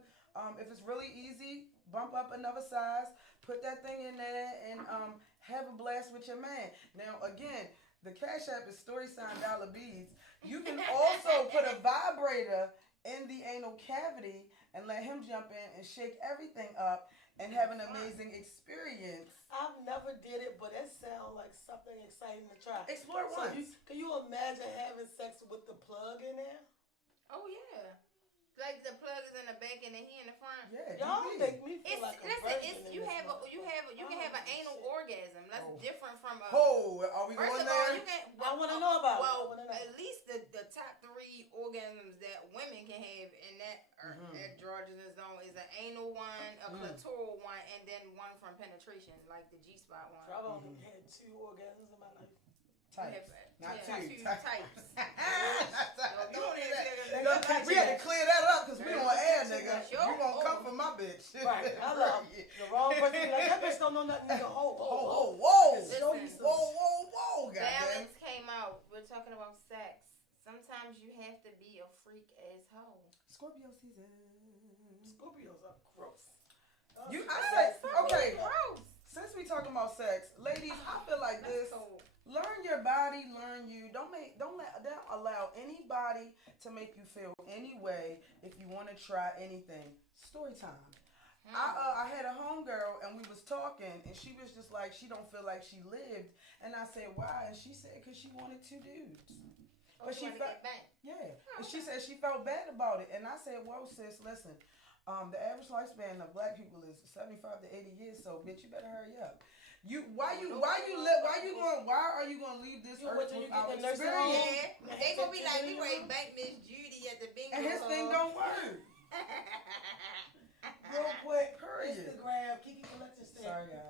If it's really easy, bump up another size, put that thing in there, and have a blast with your man. Now, again, the Cash App is $$beads. You can also put a vibrator in the anal cavity and let him jump in and shake everything up and have an amazing experience. I've never did it, but it sounds like something exciting to try. Explore it once. Can you imagine having sex with the plug in there? Oh yeah. Like the plug is in the back and then he in the front. Yeah, y'all make me feel like a virgin. You can have an anal orgasm. That's different from a. Oh, are we first going of there? all, you can. I want to know about. Well, at least the top 3 orgasms that women can have in that erogenous zone is an anal one, a clitoral one, and then one from penetration, like the G-spot one. I've only had 2 orgasms in my life. Types. Not two. Two types. We had to clear that up because we on air, nigga. You won't come for my bitch. Right. I love the wrong person. Like, that bitch don't know nothing. Nigga, whoa. Goddamn. Balance came out. We're talking about sex. Sometimes you have to be a freak as hoe. Scorpio season. Scorpios are gross. Okay. Gross. Since we talking about sex, ladies, I feel like this. Learn your body, learn you. Don't allow anybody to make you feel any way if you want to try anything. Story time. I had a homegirl and we was talking and she was just like, she don't feel like she lived. And I said, why? And she said, because she wanted 2 dudes. But she felt, and she said she felt bad about it. And I said, well, sis, listen, the average lifespan of black people is 75 to 80 years. So, bitch, you better hurry up. Why are you gonna leave this earth without experience? Yeah, they gonna be like, we right back Miss Judy at the bingo. And his thing don't work. Real quick, Period. Instagram, Kiki Collection said, sorry, guys.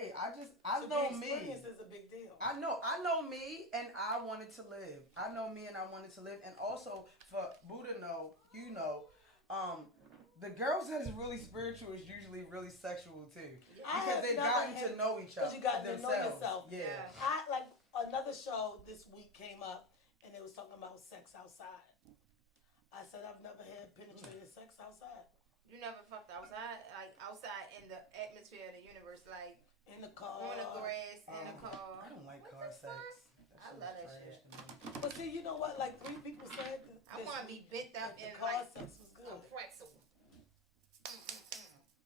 hey, I So know the me. experience is a big deal. I know me, and I wanted to live. I know me, and I wanted to live. And also for Buddha, the girls that is really spiritual is usually really sexual too, because they've gotten to know each other. Because you got to know themselves. yourself. Yeah. I like another show this week came up, and it was talking about sex outside. I said I've never had penetrated sex outside. You never fucked outside, like outside in the atmosphere of the universe, like in the car, on the grass, in the car. I don't like car sex. I love that shit. But see, you know what? Like 3 people said I want to be bent up in car like sex was good. a pretzel.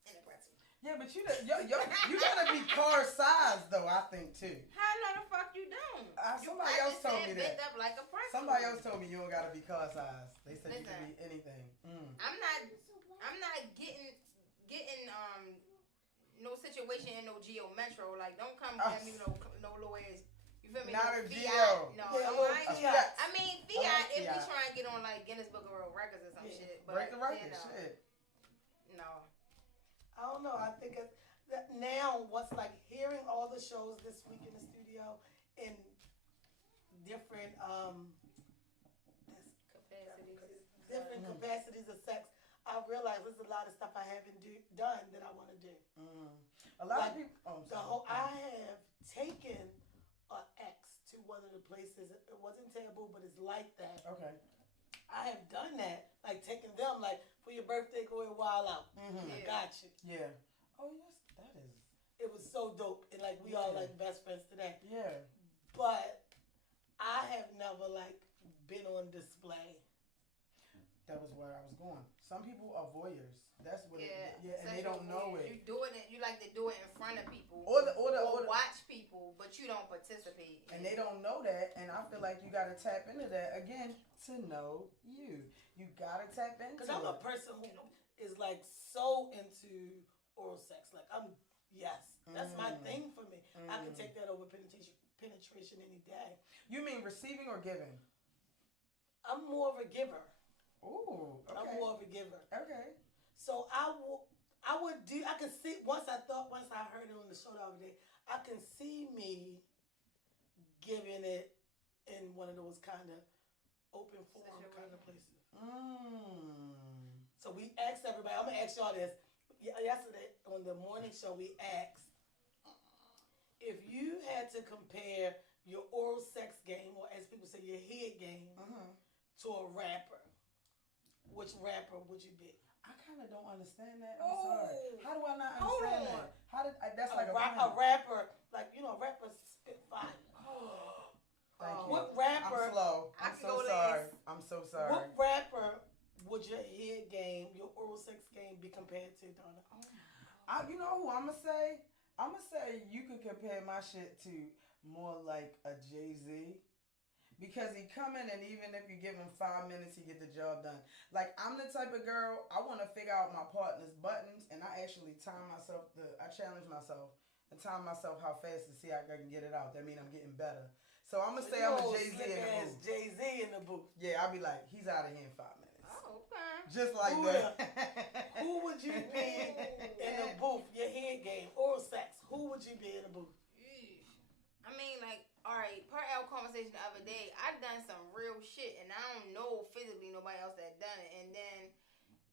In a pretzel. Yeah, but you gotta be car size though. I think too. How the fuck you don't? Somebody else told me that. Bent up like a pretzel. Somebody else told me you don't gotta be car size. They said you can be anything. I'm not getting no situation in no Geo Metro. Like, don't come give me no low ass. You feel me? Not no a Fiat. Geo. No, Fiat. I mean Fiat if we try and get on like Guinness Book of World Records or some shit. But break the record, shit. No. I don't know. I think that now what's like hearing all the shows this week in the studio in different capacities of sex. I realize there's a lot of stuff I haven't done that I want to do. A lot of people. I have taken an ex to one of the places. It wasn't taboo, but it's like that. Okay. I have done that, like taking them, like for your birthday, go and wild out. I got you. Yeah. Oh yes, that is. It was so dope, and like we all like best friends today. Yeah. But I have never like been on display. That was where I was going. Some people are voyeurs. That's what. Yeah. And they don't know it. You doing it. You like to do it in front of people. Or watch people, but you don't participate. And they don't know that. And I feel like you got to tap into that again to know you. You got to tap into. Because I'm a person who is like so into oral sex. Like that's my thing for me. I can take that over penetration any day. You mean receiving or giving? I'm more of a giver. Ooh, okay. I'm more of a giver. Okay. So I would do. I can see once I heard it on the show the other day. I can see me giving it in one of those kind of open forum kind of places. So we asked everybody. I'm gonna ask y'all this. Yesterday on the morning show, we asked if you had to compare your oral sex game, or as people say, your head game, to a rapper. Which rapper would you be? I kind of don't understand that. I'm sorry. How do I not understand that? How did that's like a rapper? Like rappers spit fire. Thank you. What rapper? I'm slow. I'm so sorry. I'm so sorry. What rapper would your head game, your oral sex game, be compared to, Donna? You know who I'm gonna say? I'm gonna say you could compare my shit to more like a Jay-Z. Because he come in and even if you give him 5 minutes, he get the job done. Like, I'm the type of girl, I want to figure out my partner's buttons, and I actually I challenge myself and time myself how fast to see how I can get it out. That means I'm getting better. So I'm going to say I'm a Jay-Z in the booth. Jay-Z in the booth. Yeah, I'll be like, he's out of here in 5 minutes. Oh, okay. Just like that. Who would you be in the booth? Your head game, oral sex. Who would you be in the booth? I mean, like, all right, per our conversation the other day, I done some real shit, and I don't know physically nobody else that done it. And then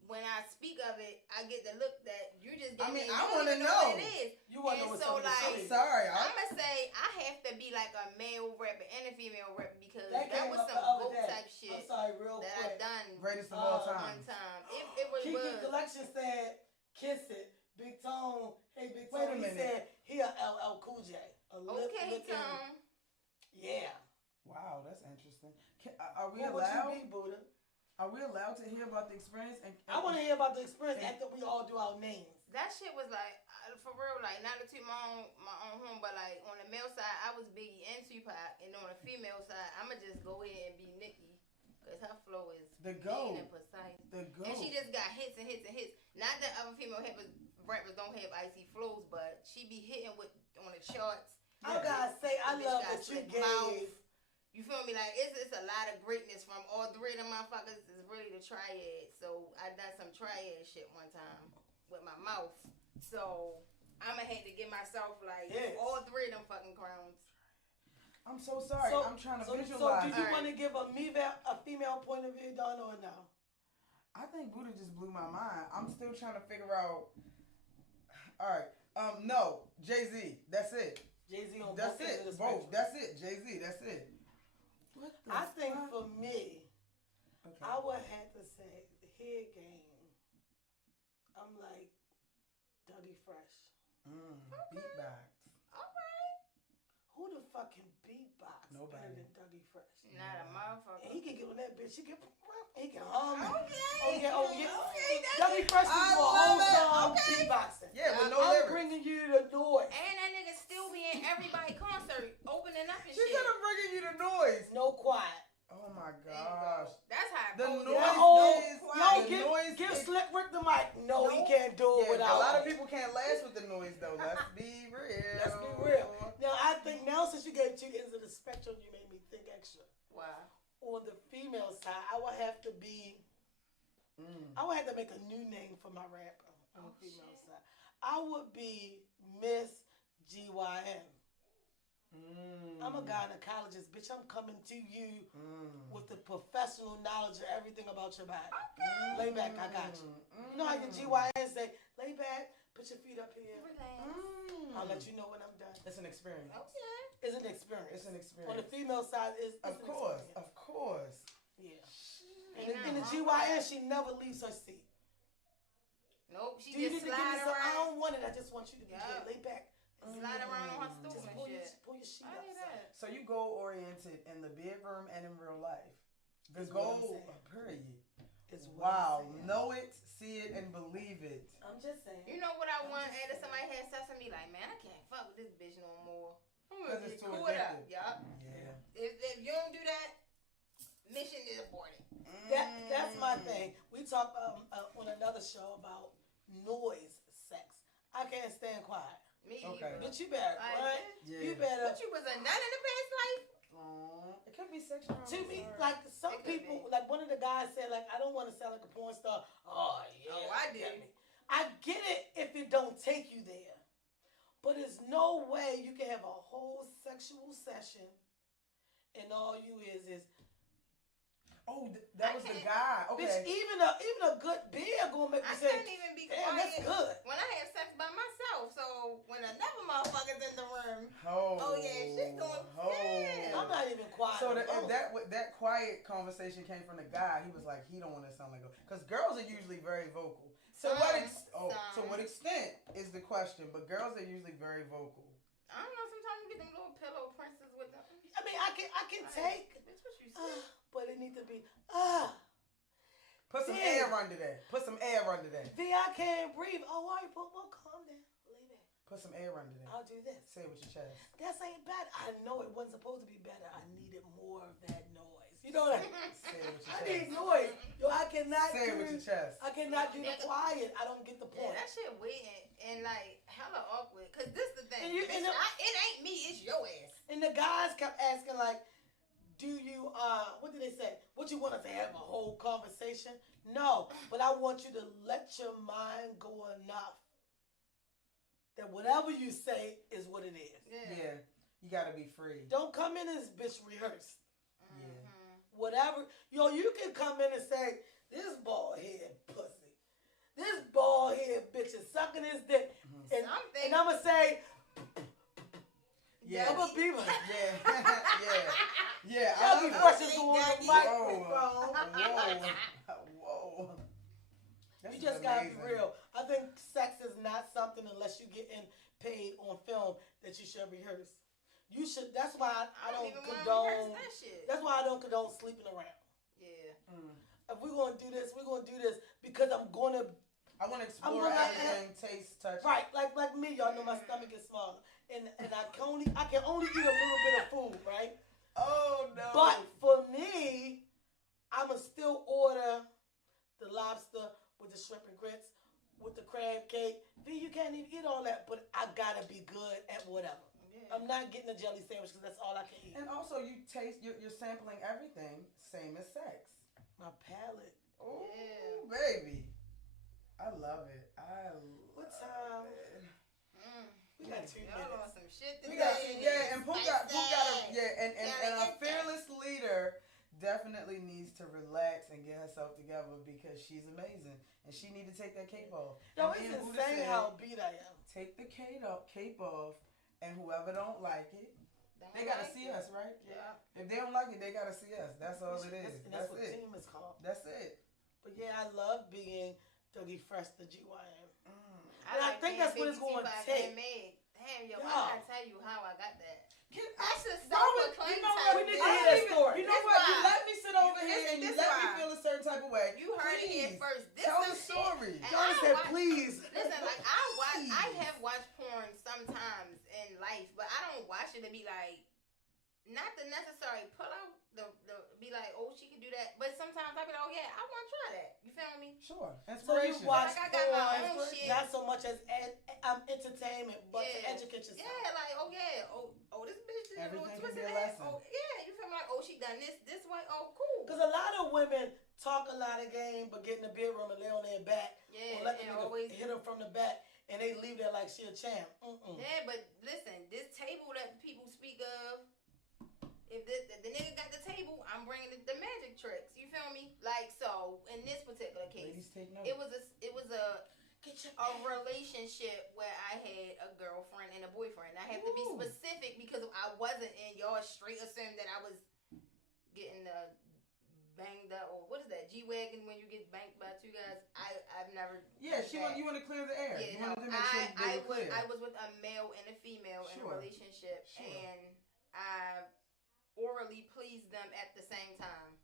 when I speak of it, I get the look that you just gave me. I want to know what it is. You want to know what so, like, I'm sorry. I'm going to say I have to be like a male rapper and a female rapper because that was some GOAT type shit I done greatest of all time. one time. It was Kiki Collection said, kiss it. Big Tone, hey Big Tone, Wait a he minute. said he a LL Cool J. Okay, Tom. Yeah. Wow, that's interesting. Are we What allowed? would you be, Buddha? Are we allowed to hear about the experience? I want to hear about the experience after we all do our names. That shit was like, for real, like, not to toot my own home, but like, on the male side, I was Biggie and Tupac, and on the female side, I'ma just go ahead and be Nicki, because her flow is the GOAT. mean and precise. The GOAT. And she just got hits and hits and hits. Not that other female rappers don't have icy flows, but she be hitting with on the charts. I gotta say, I love that you gave. You feel me? Like, it's a lot of greatness from all three of them motherfuckers. It's really the triad. So, I done some triad shit one time with my mouth. So, I'ma hate to give myself like Yes. all 3 of them fucking crowns. I'm so sorry. I'm trying to So visualize. do you Alright. want to give a female point of view, Donna, or no? I think Buddha just blew my mind. I'm still trying to figure out. All right. No, Jay-Z. That's it. Jay-Z on That's both ends of it. the Both. spectrum. That's it. Jay-Z. That's it. What the I think fuck? for me, Okay. I would have to say the head game. I'm like Dougie Fresh. Beatbox. Alright. Who the fuck can beatbox Nobody. better than Dougie Fresh? Not a motherfucker. And he can get on that bitch. He can hum. Okay. Oh yeah. Okay, that's Dougie Fresh can I do a love whole it. song Okay. beatboxing. Yeah, with no I'm lyrics. bringing you the noise. And that nigga still be in everybody concert, opening up and She shit. said I'm bringing you the noise. No quiet. Oh my There you go. gosh. That's how The Cody noise is. is- Yo, the noise give is- Slick Rick the mic. No, he No. can't do it Yeah, without a lot of it. people can't last with the noise though. Let's be real. Let's be real. Now, I think now since you gave 2 ends of the spectrum, you made me think extra. Wow. On the female side, I would have to be. I would have to make a new name for my rapper on the female shit. side. I would be Miss GYN. I'm a gynecologist, bitch. I'm coming to you with the professional knowledge of everything about your body. Lay back, I got you. You know how your GYN say, lay back, put your feet up here. Relax. I'll let you know when I'm done. It's an experience. Okay. It's an experience. It's an On experience. the female side, it's Of an course. experience. Of course. Yeah. Ain't And the nothing wrong with GYN, that. she never leaves her seat. Nope, she Do you just need to give me slide some? I around. don't want it. I just want you to be Yeah. good. Lay back. Slide around on her stool Just and pull your, shit. pull your sheet I up. hear son. that. So you goal oriented in the bedroom and in real life. The Is what I'm goal, saying. period. Is what Wow. I'm saying. Know it, see it, and believe it. I'm just saying. You know what I want? And if somebody had sex with me, like, man, I can't fuck with this bitch no more. I'm 'Cause gonna it's get too caught up, addictive. yup. Yeah. If you don't do that, mission is aborted. That's my thing. We talked on another show about noise sex. I can't stand quiet. Me Okay. either. But you better, I right? Yeah. You better. But you was a nun in the past life? It could be sexual. To me, like some It could people, be. like one of the guys said, like I don't want to sound like a porn star. Oh yeah, Oh, I get do. me. I get it if it don't take you there, but there's no way you can have a whole sexual session, and all you is Oh, that I was the can't- guy. bitch. Okay. Even a good beer gonna make I me say, can't even be damn, that's quiet good. when I have sex by myself. So when another motherfucker's in the room, Oh, yeah, shit going- Oh. yeah. I'm not even quiet. So on the if phone. that quiet conversation came from the guy, he was like, he don't want to sound like a, because girls are usually very vocal. To what extent is the question? But girls are usually very vocal. I don't know. Sometimes you get them little pillow princes with them. I mean, I can take, Bitch, what you say? but it need to be Put some Yeah. air under that. Put some air under that. V, I can't breathe. Oh, all right, well, calm down. Lay back. Put some air under that. I'll do this. Say it with your chest. That ain't bad. I know it wasn't supposed to be better. I needed more of that noise. You know what I mean? Say it with your I chest. need noise. Yo, I cannot Say it with do. your chest. I cannot do the quiet. I don't get the Yeah, point. that shit weird and like hella awkward. Cause this the thing. And you- Bitch, and it ain't me. It's your ass. And the guys kept asking like, "Do you what did they say? What you want us to have a whole conversation?" No, but I want you to let your mind go enough that whatever you say is what it is. Yeah. You gotta be free. Don't come in as bitch rehearsed. Yeah. Whatever, yo, you can come in and say, "This bald head pussy, this bald head bitch is sucking his dick," and Something. I'm gonna say, Yeah. I'm gonna be like, Yeah. yeah. Yeah. I Dougie love Fresh it. is going on the Whoa. microphone. Whoa. This You is just gotta be amazing. real. I think sex is not something unless you getting paid on film that you should rehearse. You should. That's why I don't even wanna condone. rehearse that shit. That's why I don't condone sleeping around. Yeah. If we're gonna do this, we're gonna do this because I'm gonna. I want to explore gonna- everything, taste, touch. Right, like me, y'all know my stomach is smaller, and I can only eat a little bit of food, right? Oh no. But for me, I'ma still order the lobster with the shrimp and grits, with the crab cake. V, you can't even eat all that, but I gotta be good at whatever. Yeah. I'm not getting a jelly sandwich because that's all I can eat. And also, you taste. You're sampling everything. Same as sex. My palate. Oh, Yeah. baby. I love it. What time? It. We got 2 Y'all on minutes. some shit. We got today. and Pooh got and Gotta our get fearless leader definitely needs to relax and get herself together because she's amazing and she need to take that cape off. Yo, And it's me and Buddha insane said, how beat I am. take the cape off, and whoever don't like it, they gotta see us, right? Yeah. If they don't like it, they gotta see us. That's all it is. And that's what it. team is called. That's it. But yeah, I love being the refresh the GYM. I, I think that's what it's going to take. Damn, yo, Yo. I gotta tell you how I got that. I should Why would- self-proclaim you know type what? We need thing. to hear that story. You know This what? You why. let me sit over here and you this let me why. feel a certain type of way. You heard it here Please, first. This tell some the story. shit. And Johnny I said, watch- please. Listen, like I Please. have watched porn sometimes in life, but I don't watch it to be like, not the necessary pull out, the be like, oh, she can do that. But sometimes I be like, oh yeah, I want to try that. You feel me? Sure. So you Inspiration. watch Like I got my own porn, shit. not so much as entertainment, but to Yeah. educate yourself. Yeah, like oh yeah, oh this bitch did a little Everything twist can of be a that. lesson. Oh yeah, you feel me? Like oh she done this way. Oh cool. Because a lot of women talk a lot of game, but get in the bedroom and lay on their back, Yeah, or let the and nigga always hit them from the back, and they leave there like she a champ. Yeah, but listen, this table that people speak of, if the nigga got the table, I'm bringing the magic tricks. You feel me? Like so, in this particular case, Ladies, take note. it was a relationship where I had a girlfriend and a boyfriend. I have to be Ooh. specific because I wasn't in y'all straight assumed that I was getting banged up or what is that G-Wagon when you get banged by two guys. I've never. Yeah, done that. you want to clear the air. Yeah, You no, wanted to make sure they were clear. I was with a male and a female in a Sure. relationship, Sure. and I orally pleased them at the same time,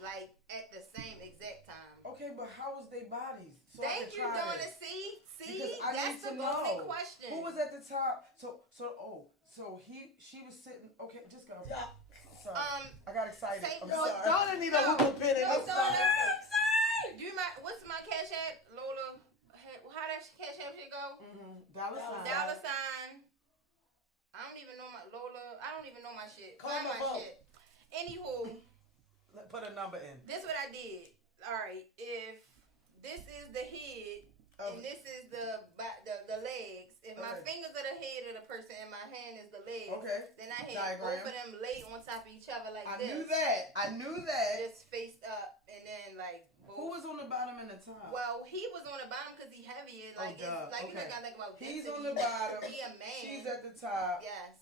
like at the same exact time. Okay, but how was their bodies? So Thank you, Donna. Donna. See, Because I that's need the to golden know. question. Who was at the top? So she was sitting. Okay, just go. Yeah. Sorry. I got excited. say- I'm no, sorry. Donna need a hookah pin in No, her Donna, side. I'm sorry. Do my what's my cash app, Lola? How that cash app shit go? Dollar sign. Dollar sign. I don't even know my Lola. I don't even know my shit. Call Find my my phone. shit. Anywho, Put a number in. this what I did. All right, if this is the head and this is the legs, if my Okay. fingers are the head of the person and my hand is the legs, Okay. then I had Diagram. both of them laid on top of each other like I this. knew that. Just faced up and then like. Both. Who was on the bottom and the top? Well, he was on the bottom because he heavier. Like duh. it's like you Okay. gotta think about. He's density. on the bottom. He a man. She's at the top. Yes.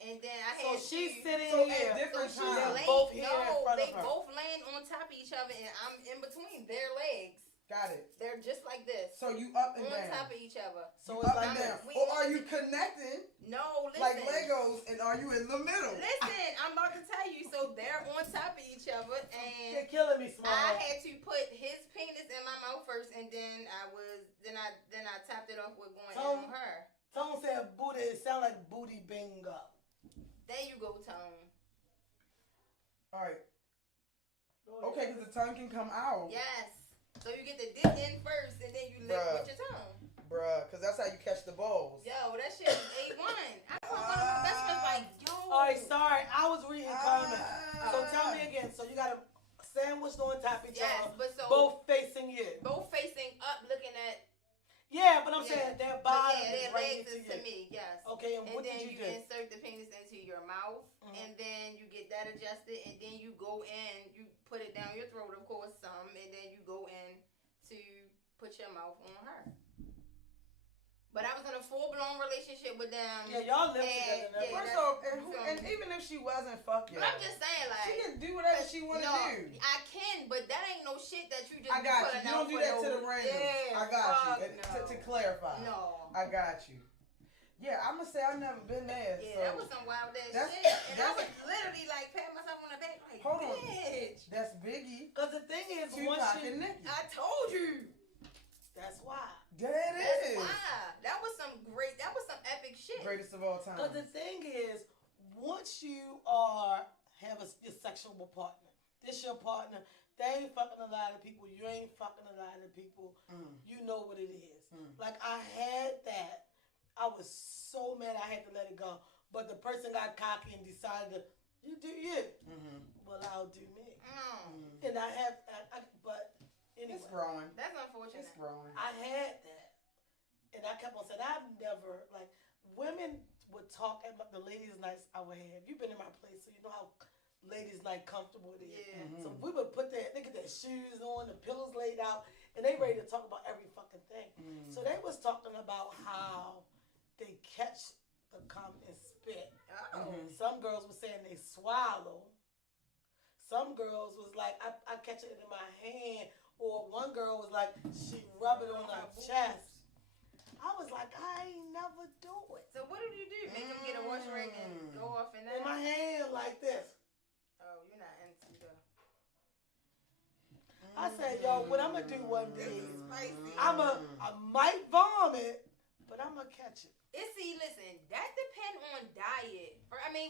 And then I So had she's two- sitting So here. at different So They're times. she's both laying, here in no, front of they her. both laying on top of each other, and I'm in between their legs. Got it. They're just like this, So you up and on down. top of each other. So You it's up like and this. down. We Or are want you to- connecting No, listen. like Legos and are you in the middle? Listen, I'm about to tell you. So they're on top of each other, and You're killing me, I smile. had to put his penis in my mouth first, and then I tapped it off with going in Tone. on her. Tone said booty. It sound like booty bingo. There you go, Tone. All right. Okay, because the tongue can come out. Yes. So you get the dick in first, and then you lick Bruh. with your tongue. Bruh, because that's how you catch the balls. Yo, that shit is A1. I told one of my best friends like, yo. All right, sorry. I was reading comments. Ah. So tell me again. So you got a sandwich on top of each Yes, other, but so both facing you. both facing up, looking at. Yeah, but I'm Yeah. saying their But bottom yeah, is their right legs into is to you. me. Yes. Okay, and And what then did you do? insert the penis into your mouth, Mhm. and then you get that adjusted, and then you go in, you put it down your throat, of course, some, and then you go in to put your mouth on her. But I was in a full-blown relationship with them. Yeah, y'all live And- together. yeah, First that's- off, you feel and me? even if she wasn't, fuck you. But I'm just saying, like, She can do whatever she want to no, do. I can, but that ain't no shit that you just I be got you. putting You out don't do for that to no- the random. Yeah, I got fuck you. no. To clarify. No. I got you. Yeah, I'm going to say I've never been there. Yeah, so that was some wild ass That's- shit. And I that's- was literally like patting myself on the back like, Hold on. bitch. That's Biggie, Because the thing is, once Tupac, you, and Nicki. I told you. that's why. That That's is. why. That was some epic shit. Greatest of all time. Because the thing is, once you have your sexual partner, this your partner, they ain't fucking a lot of people, you ain't fucking a lot of people, you know what it is. Like, I had that. I was so mad I had to let it go. But the person got cocky and decided, you do you. Well, I'll do me. And but anyway. It's growing. That's unfortunate. It's growing. I had that. And and I kept on saying, I've never, like, women would talk at the ladies' nights I would have. You've been in my place, so you know how ladies' night comfortable it is. Yeah. So we would put they get their shoes on, the pillows laid out, and they ready to talk about every fucking thing. So they was talking about how they catch the cum and spit. Some girls were saying they swallow. Some girls was like, I catch it in my hand. Or one girl was like, she rub it on her chest. I was like, I ain't never do it. So what did you do? Make them get a wash rag and go off in that? In my hand like this. Oh, you're not into the... I said, yo, what I'm going to do one day, Spicy. I might vomit, but I'm going to catch it. See, listen, that depend on diet.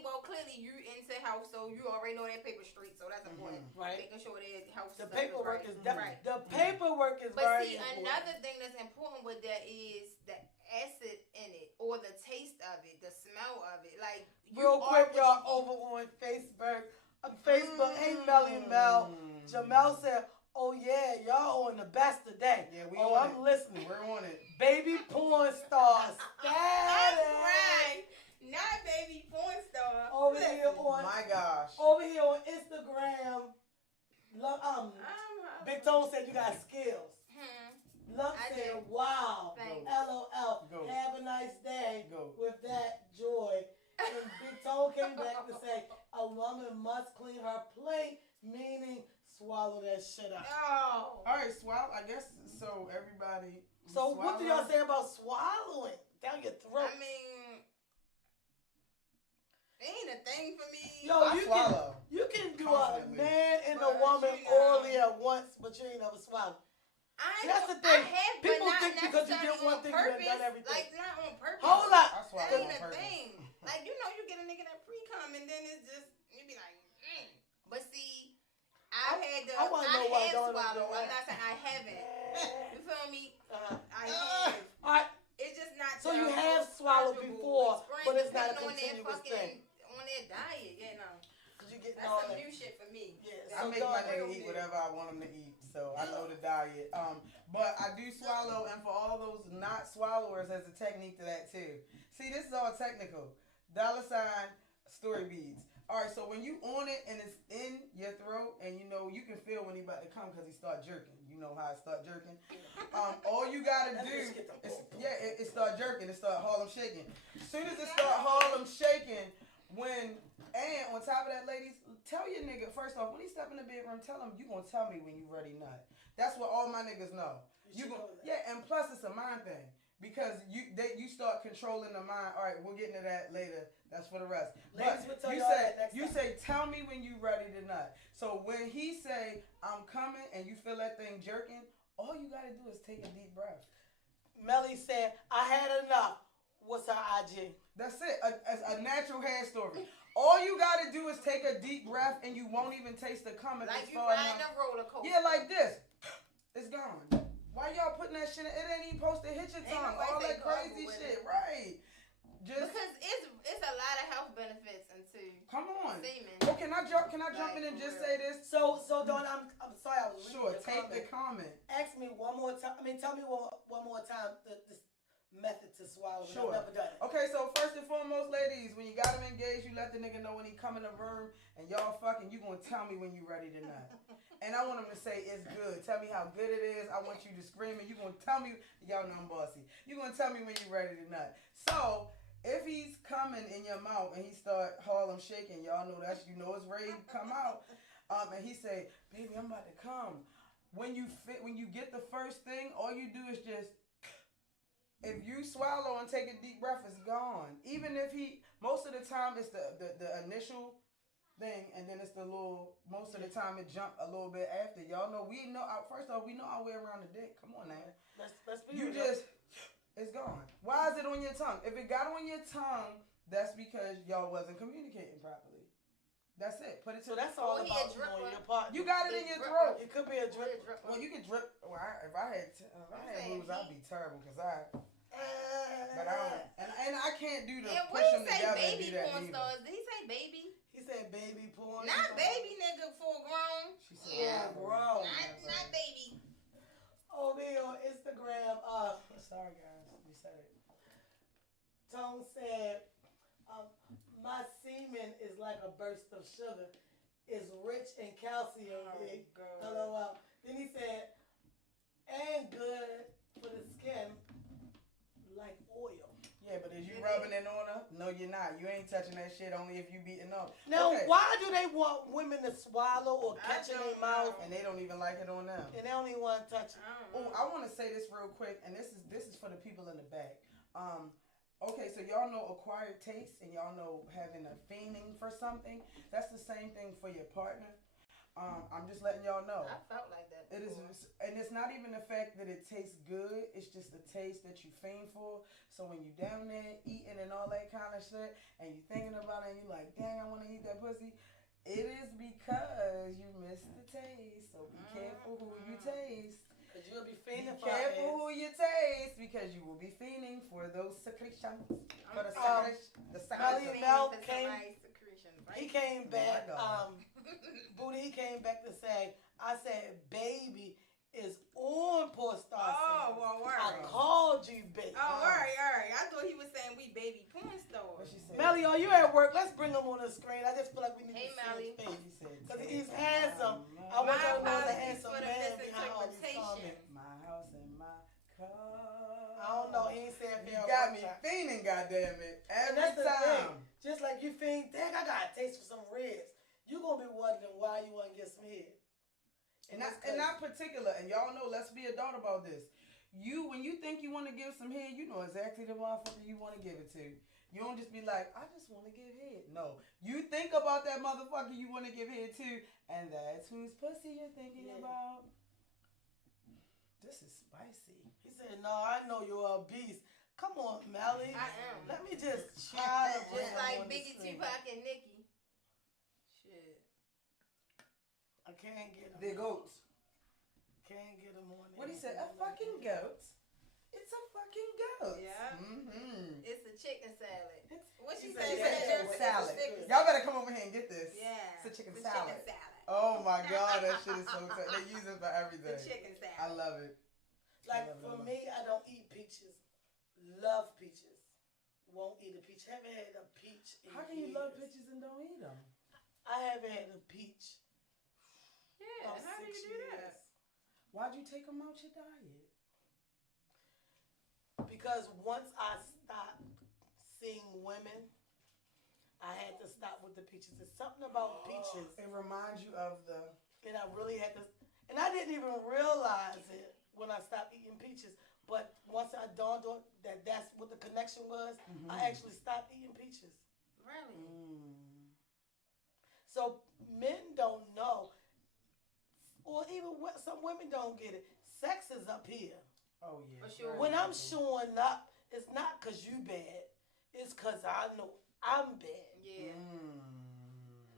Well, clearly you into health, so you already know that paper street, so that's important. Right. Making sure their health The stuff paperwork is is right. definitely, the paperwork is But very see, important. another thing that's important with that is the acid in it, or the taste of it, the smell of it. Like, Real quick, y'all, over on Facebook. Hey, Melly Mel. Jamel said, oh, yeah, y'all on the best today. Yeah, I'm listening. We're on it. Baby porn star That's status. right. Not baby porn star. Over here on My gosh. Over here on Instagram, Big Tone said you got skills. Lux I said, did. wow. Thanks. LOL. Go. Have a nice day Go. with that joy. And Big Tone came back to say, a woman must clean her plate, meaning swallow that shit up. Oh. All right, swallow. I guess so. Everybody. So what do y'all say about swallowing down your throat? It ain't a thing for me. Yo, I you swallow. can do a Constantly. man and a But woman you know. orally at once, but you ain't never swallowed. That's the thing. I have, People but not think because you did necessarily one on thing, you done purpose. done everything. Like, not on purpose. Hold up. I swallow That on ain't a purpose. thing. Like, you know, you get a nigga that pre-cum and then it's just, you be like, But see, I I wanna know why have Dawn swallowed. don't do I'm that. not saying I haven't. You feel me? I have. All right. It's just not. So you the have swallowed pleasurable before, experience, but it's not a depending on their continuous thing. On their diet, you know. Because you get That's all some that. new shit for me. Yeah, I so make my Dawn, nigga eat whatever I want him to eat, so I know the diet. But I do swallow, and for all those not swallowers, there's a technique to that too. See, this is all technical. $ story beads. All right, so when you on it and it's in your throat, and you know you can feel when he about to come because he start jerking. You know how I start jerking. All you gotta do is it start jerking. It start Harlem shaking. As soon as it start Harlem shaking, and on top of that, ladies, tell your nigga first off when he step in the bedroom, tell him you gonna tell me when you ready nut. That's what all my niggas know. And plus it's a mind thing. Because you start controlling the mind. All right, we'll get into that later. That's for the rest. Ladies, But we'll tell you say, tell me when you ready to nut. So when he say, I'm coming, and you feel that thing jerking, all you gotta do is take a deep breath. Melly said, I had enough. What's her IG? That's it. A natural hair story. All you gotta do is take a deep breath, and you won't even taste the cum. Like you riding a roller coaster. Yeah, like this. It's gone. Why y'all putting that shit in? It ain't even supposed to hit your tongue. All that crazy shit. Right. Just because it's a lot of health benefits into come on. semen. Oh, can I jump in and just say this? So Dawn, I'm sorry I was reading Sure, the take comment. the comment. Ask me one more time. Tell me one more time this method to swallow. Sure. I've never done it. Okay, so first and foremost, ladies, when you got him engaged, you let the nigga know when he come in the room and y'all fucking, you gonna tell me when you ready to nut. And I want him to say it's good. Tell me how good it is. I want you to scream and you gonna tell me, y'all know I'm bossy. You gonna tell me when you ready to nut. So if he's coming in your mouth and he start Harlem shaking, y'all know it's ready to come out. And he say, baby, I'm about to come. When you get the first thing, all you do is just. If you swallow and take a deep breath, it's gone. Even if most of the time it's the initial thing, and then it's the little. Most of the time it jump a little bit after. Y'all know first off we know our way around the dick. Come on now. Let's be You real. it's gone. Why is it on your tongue? If it got on your tongue, that's because y'all wasn't communicating properly. That's it. Put it to. So that's all about knowing your partner. You got it in your throat. It could be a drip. Well, you can drip. Well, if I had moves, I'd be terrible because But I don't, and I can't do the push them together and do that porn neither. stars? Did he say baby? He said baby porn. Not baby nigga full grown. She said, grown. Not baby. Oh, me on Instagram. Sorry guys, be safe. a burst of sugar. It's rich in calcium, big. LOL. Then he said, and good for the skin, like oil. Yeah, but is you rubbing it on her? No, you're not. You ain't touching that shit only if you beating up. Now, why do they want women to swallow or catch in their mouth? And they don't even like it on them. And they don't even want to touch it. Oh, I want to say this real quick, and this is for the people in the back. Okay, so y'all know acquired taste, and y'all know having a fiending for something. That's the same thing for your partner. I'm just letting y'all know. I felt like that before. It is, and it's not even the fact that it tastes good. It's just the taste that you fiend for. So when you down there eating and all that kind of shit, and you thinking about it, and you like, dang, I want to eat that pussy. It is because you missed the taste. So be careful who you taste. Because you'll be fiending for it. Be careful who you taste, because you will be fiending for those secretions. For the secretions. Mel came. He came back. Booty, he came back to say, I said, baby is on Poor Star. Oh, well, word. I called you, baby. Oh, all right. I thought he was saying we baby porn stars. What she said? Melly, are you at work? Let's bring him on the screen. I just feel like we need to Melly. see his face. Because he's handsome. I want y'all to know the handsome man behind all these comments. My house and my car. I don't know. He ain't saying you got me fiending, goddammit. Every time. Just like you fiend, dang, I got a taste for some ribs. You gonna be wondering why you want to get some head. And not particular, and y'all know, let's be adult about this. When you think you want to give some head, you know exactly the motherfucker you want to give it to. You don't just be like, I just want to give head. No. You think about that motherfucker you want to give head to, and that's whose pussy you're thinking about. This is spicy. He said, no, I know you're a beast. Come on, Melly. I am. Let me just try to just like Biggie, Tupac, and Nicki. I can't get them. The goats. Can't get them on there. What he said? A fucking goat? It's a fucking goat. Yeah. Mm-hmm. It's a chicken salad. What she said? said? Chicken salad. Y'all better come over here and get this. Yeah. It's a chicken the salad. Chicken salad. Oh my God, that shit is so good. They use it for everything. The chicken salad. I love it. Like for me, I don't eat peaches. Love peaches. Won't eat a peach. Haven't had a peach in How can you years. love peaches and don't eat them? I haven't had a peach. Yeah, how do you do that? Why'd you take them out your diet? Because once I stopped seeing women, I had to stop with the peaches. There's something about peaches. It reminds you of the... And I really had to... And I didn't even realize it when I stopped eating peaches. But once I dawned on that that's what the connection was, I actually stopped eating peaches. Really? So men don't know... Or even some women don't get it. Sex is up here. Oh, yeah. For sure. When I'm showing up, it's not because you bad. It's because I know I'm bad. Yeah.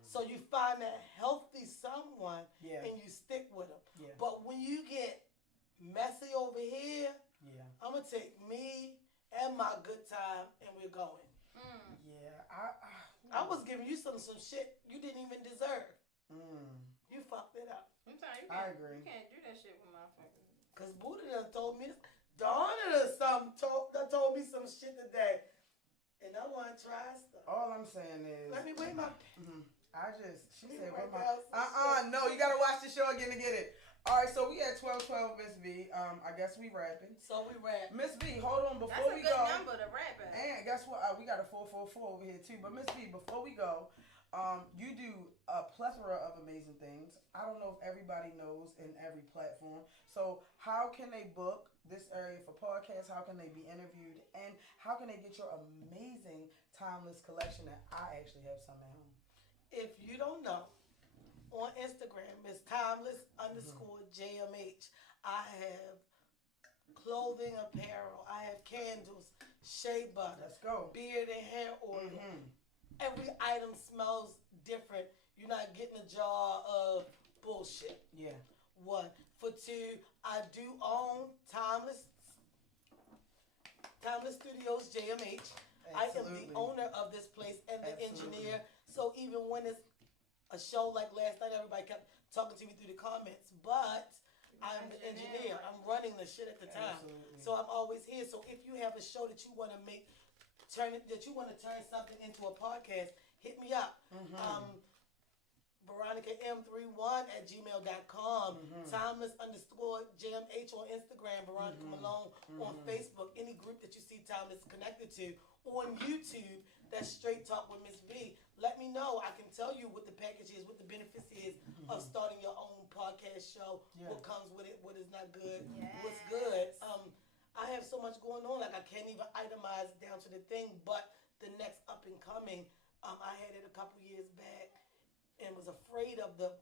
So you find that healthy someone and you stick with them. Yeah. But when you get messy over here, I'm going to take me and my good time and we're going. Yeah. I was giving you some shit you didn't even deserve. You fucked it up. I agree. You can't do that shit with motherfuckers. Because Buddha done told me this. Donna done told me some shit today. And I want to try stuff. All I'm saying is... Let me wait my... She said, no, you got to watch the show again to get it. All right, so we at 12:12, Miss B. I guess we rapping. So we rap. Miss B, hold on before we go. That's a good number to rap at. And guess what? We got a 444 over here too. But Miss B, before we go, you do a plethora of amazing things. I don't know if everybody knows in every platform. So how can they book this area for podcasts? How can they be interviewed? And how can they get your amazing Timeless collection that I actually have some at home? If you don't know, on Instagram, it's timeless_JMH. I have clothing, apparel. I have candles, shea butter. Let's go. Beard and hair oil. Every item smells different. You're not getting a jar of bullshit. Yeah. One. For two, I do own Timeless Studios JMH. Absolutely. I am the owner of this place and the engineer. So even when it's a show like last night, everybody kept talking to me through the comments. But I'm the engineer. I'm running the shit at the time. Absolutely. So I'm always here. So if you have a show that you want to make, that you want to turn something into a podcast, hit me up. Veronica M31@gmail.com. Timeless_JMH on Instagram. Veronica Malone on Facebook. Any group that you see Timeless connected to. On YouTube, that's Straight Talk with Miss V. Let me know. I can tell you what the package is, what the benefits is of starting your own podcast show. What comes with it, what is not good, what's good. I have so much going on, like I can't even itemize down to the thing, but the next up and coming, I had it a couple years back and was afraid of the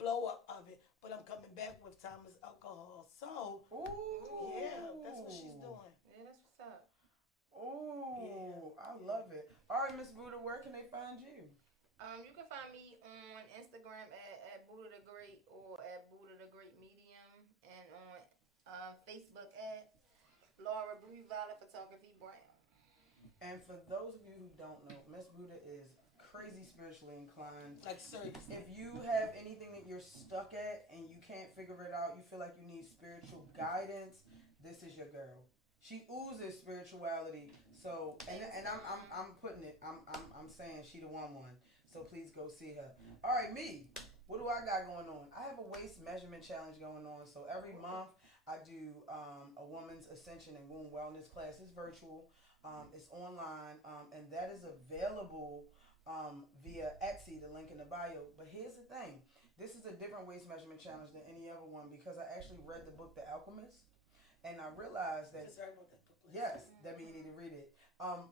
blow up of it, but I'm coming back with Timeless Alcohol. So, yeah, that's what she's doing. Yeah, that's what's up. Oh, I love it. All right, Miss Buddha, where can they find you? You can find me on Instagram at Buddha the Great or at Buddha the Great Medium, and on Facebook at Laura Bree Violet Photography Brown. And for those of you who don't know, Miss Buddha is crazy spiritually inclined. Like, seriously. If you have anything that you're stuck at and you can't figure it out, you feel like you need spiritual guidance, this is your girl. She oozes spirituality. So, and I'm putting it. I'm saying she the one. So please go see her. All right, me. What do I got going on? I have a waist measurement challenge going on. So every month I do a woman's ascension and womb wellness class. It's virtual. It's online, and that is available via Etsy, the link in the bio. But here's the thing. This is a different waist measurement challenge than any other one because I actually read the book The Alchemist, and I realized that, yes, that means you need to read it.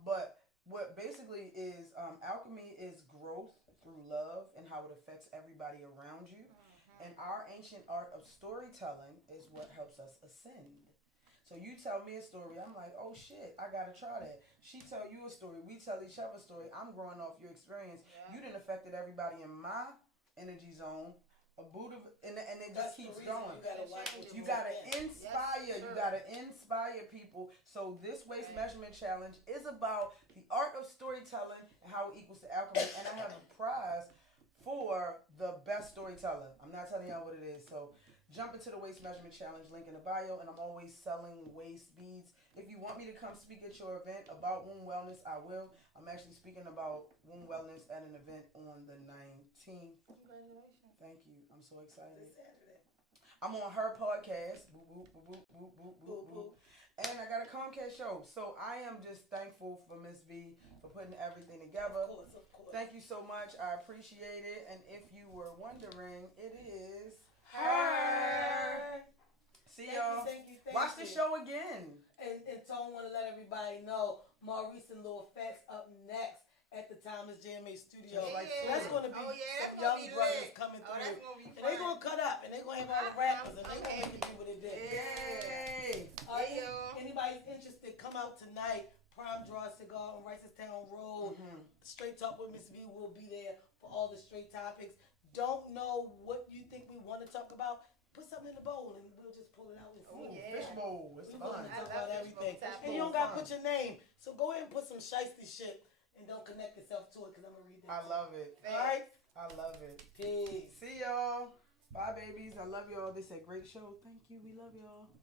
But what basically is alchemy is growth through love and how it affects everybody around you. And our ancient art of storytelling is what helps us ascend. So you tell me a story, I'm like, oh shit, I gotta try that. She tell you a story, we tell each other a story. I'm growing off your experience. Yeah. You done affected everybody in my energy zone. A Buddha, and it just keeps going. You gotta inspire. Yes, you gotta inspire people. So this waist measurement challenge is about the art of storytelling and how it equals to alchemy. And I have a prize for the best storyteller. I'm not telling y'all what it is. So jump into the waist measurement challenge, link in the bio, and I'm always selling waist beads. If you want me to come speak at your event about womb wellness, I will. I'm actually speaking about womb wellness at an event on the 19th. Congratulations. Thank you. I'm so excited. I'm on her podcast. Boop, boop, boop, boop, boop, boop, boop. And I got a Comcast show. So I am just thankful for Miss V for putting everything together. Of course. Thank you so much. I appreciate it. And if you were wondering, it is her. See y'all. Thank you. Watch the show again. And Tone want to let everybody know Maurice and Lil Fats up next at the Timeless JMA studio. Yeah. That's going to be some young brothers coming through. That's gonna be and they're going to cut up and they're going to have all the rappers and they're going to make it do what it did. Yay. Anybody's interested, come out tonight. Prime Draw Cigar on Ricestown Road. Straight Talk with Miss V will be there for all the straight topics. Don't know what you think we want to talk about? Put something in the bowl and we'll just pull it out and see. Fish bowl. It's fun. We talk about everything. And you don't got to put your name. So go ahead and put some shiesty shit and don't connect yourself to it because I'm going to read that. I love it. All right? I love it. Peace. See y'all. Bye, babies. I love y'all. This is a great show. Thank you. We love y'all.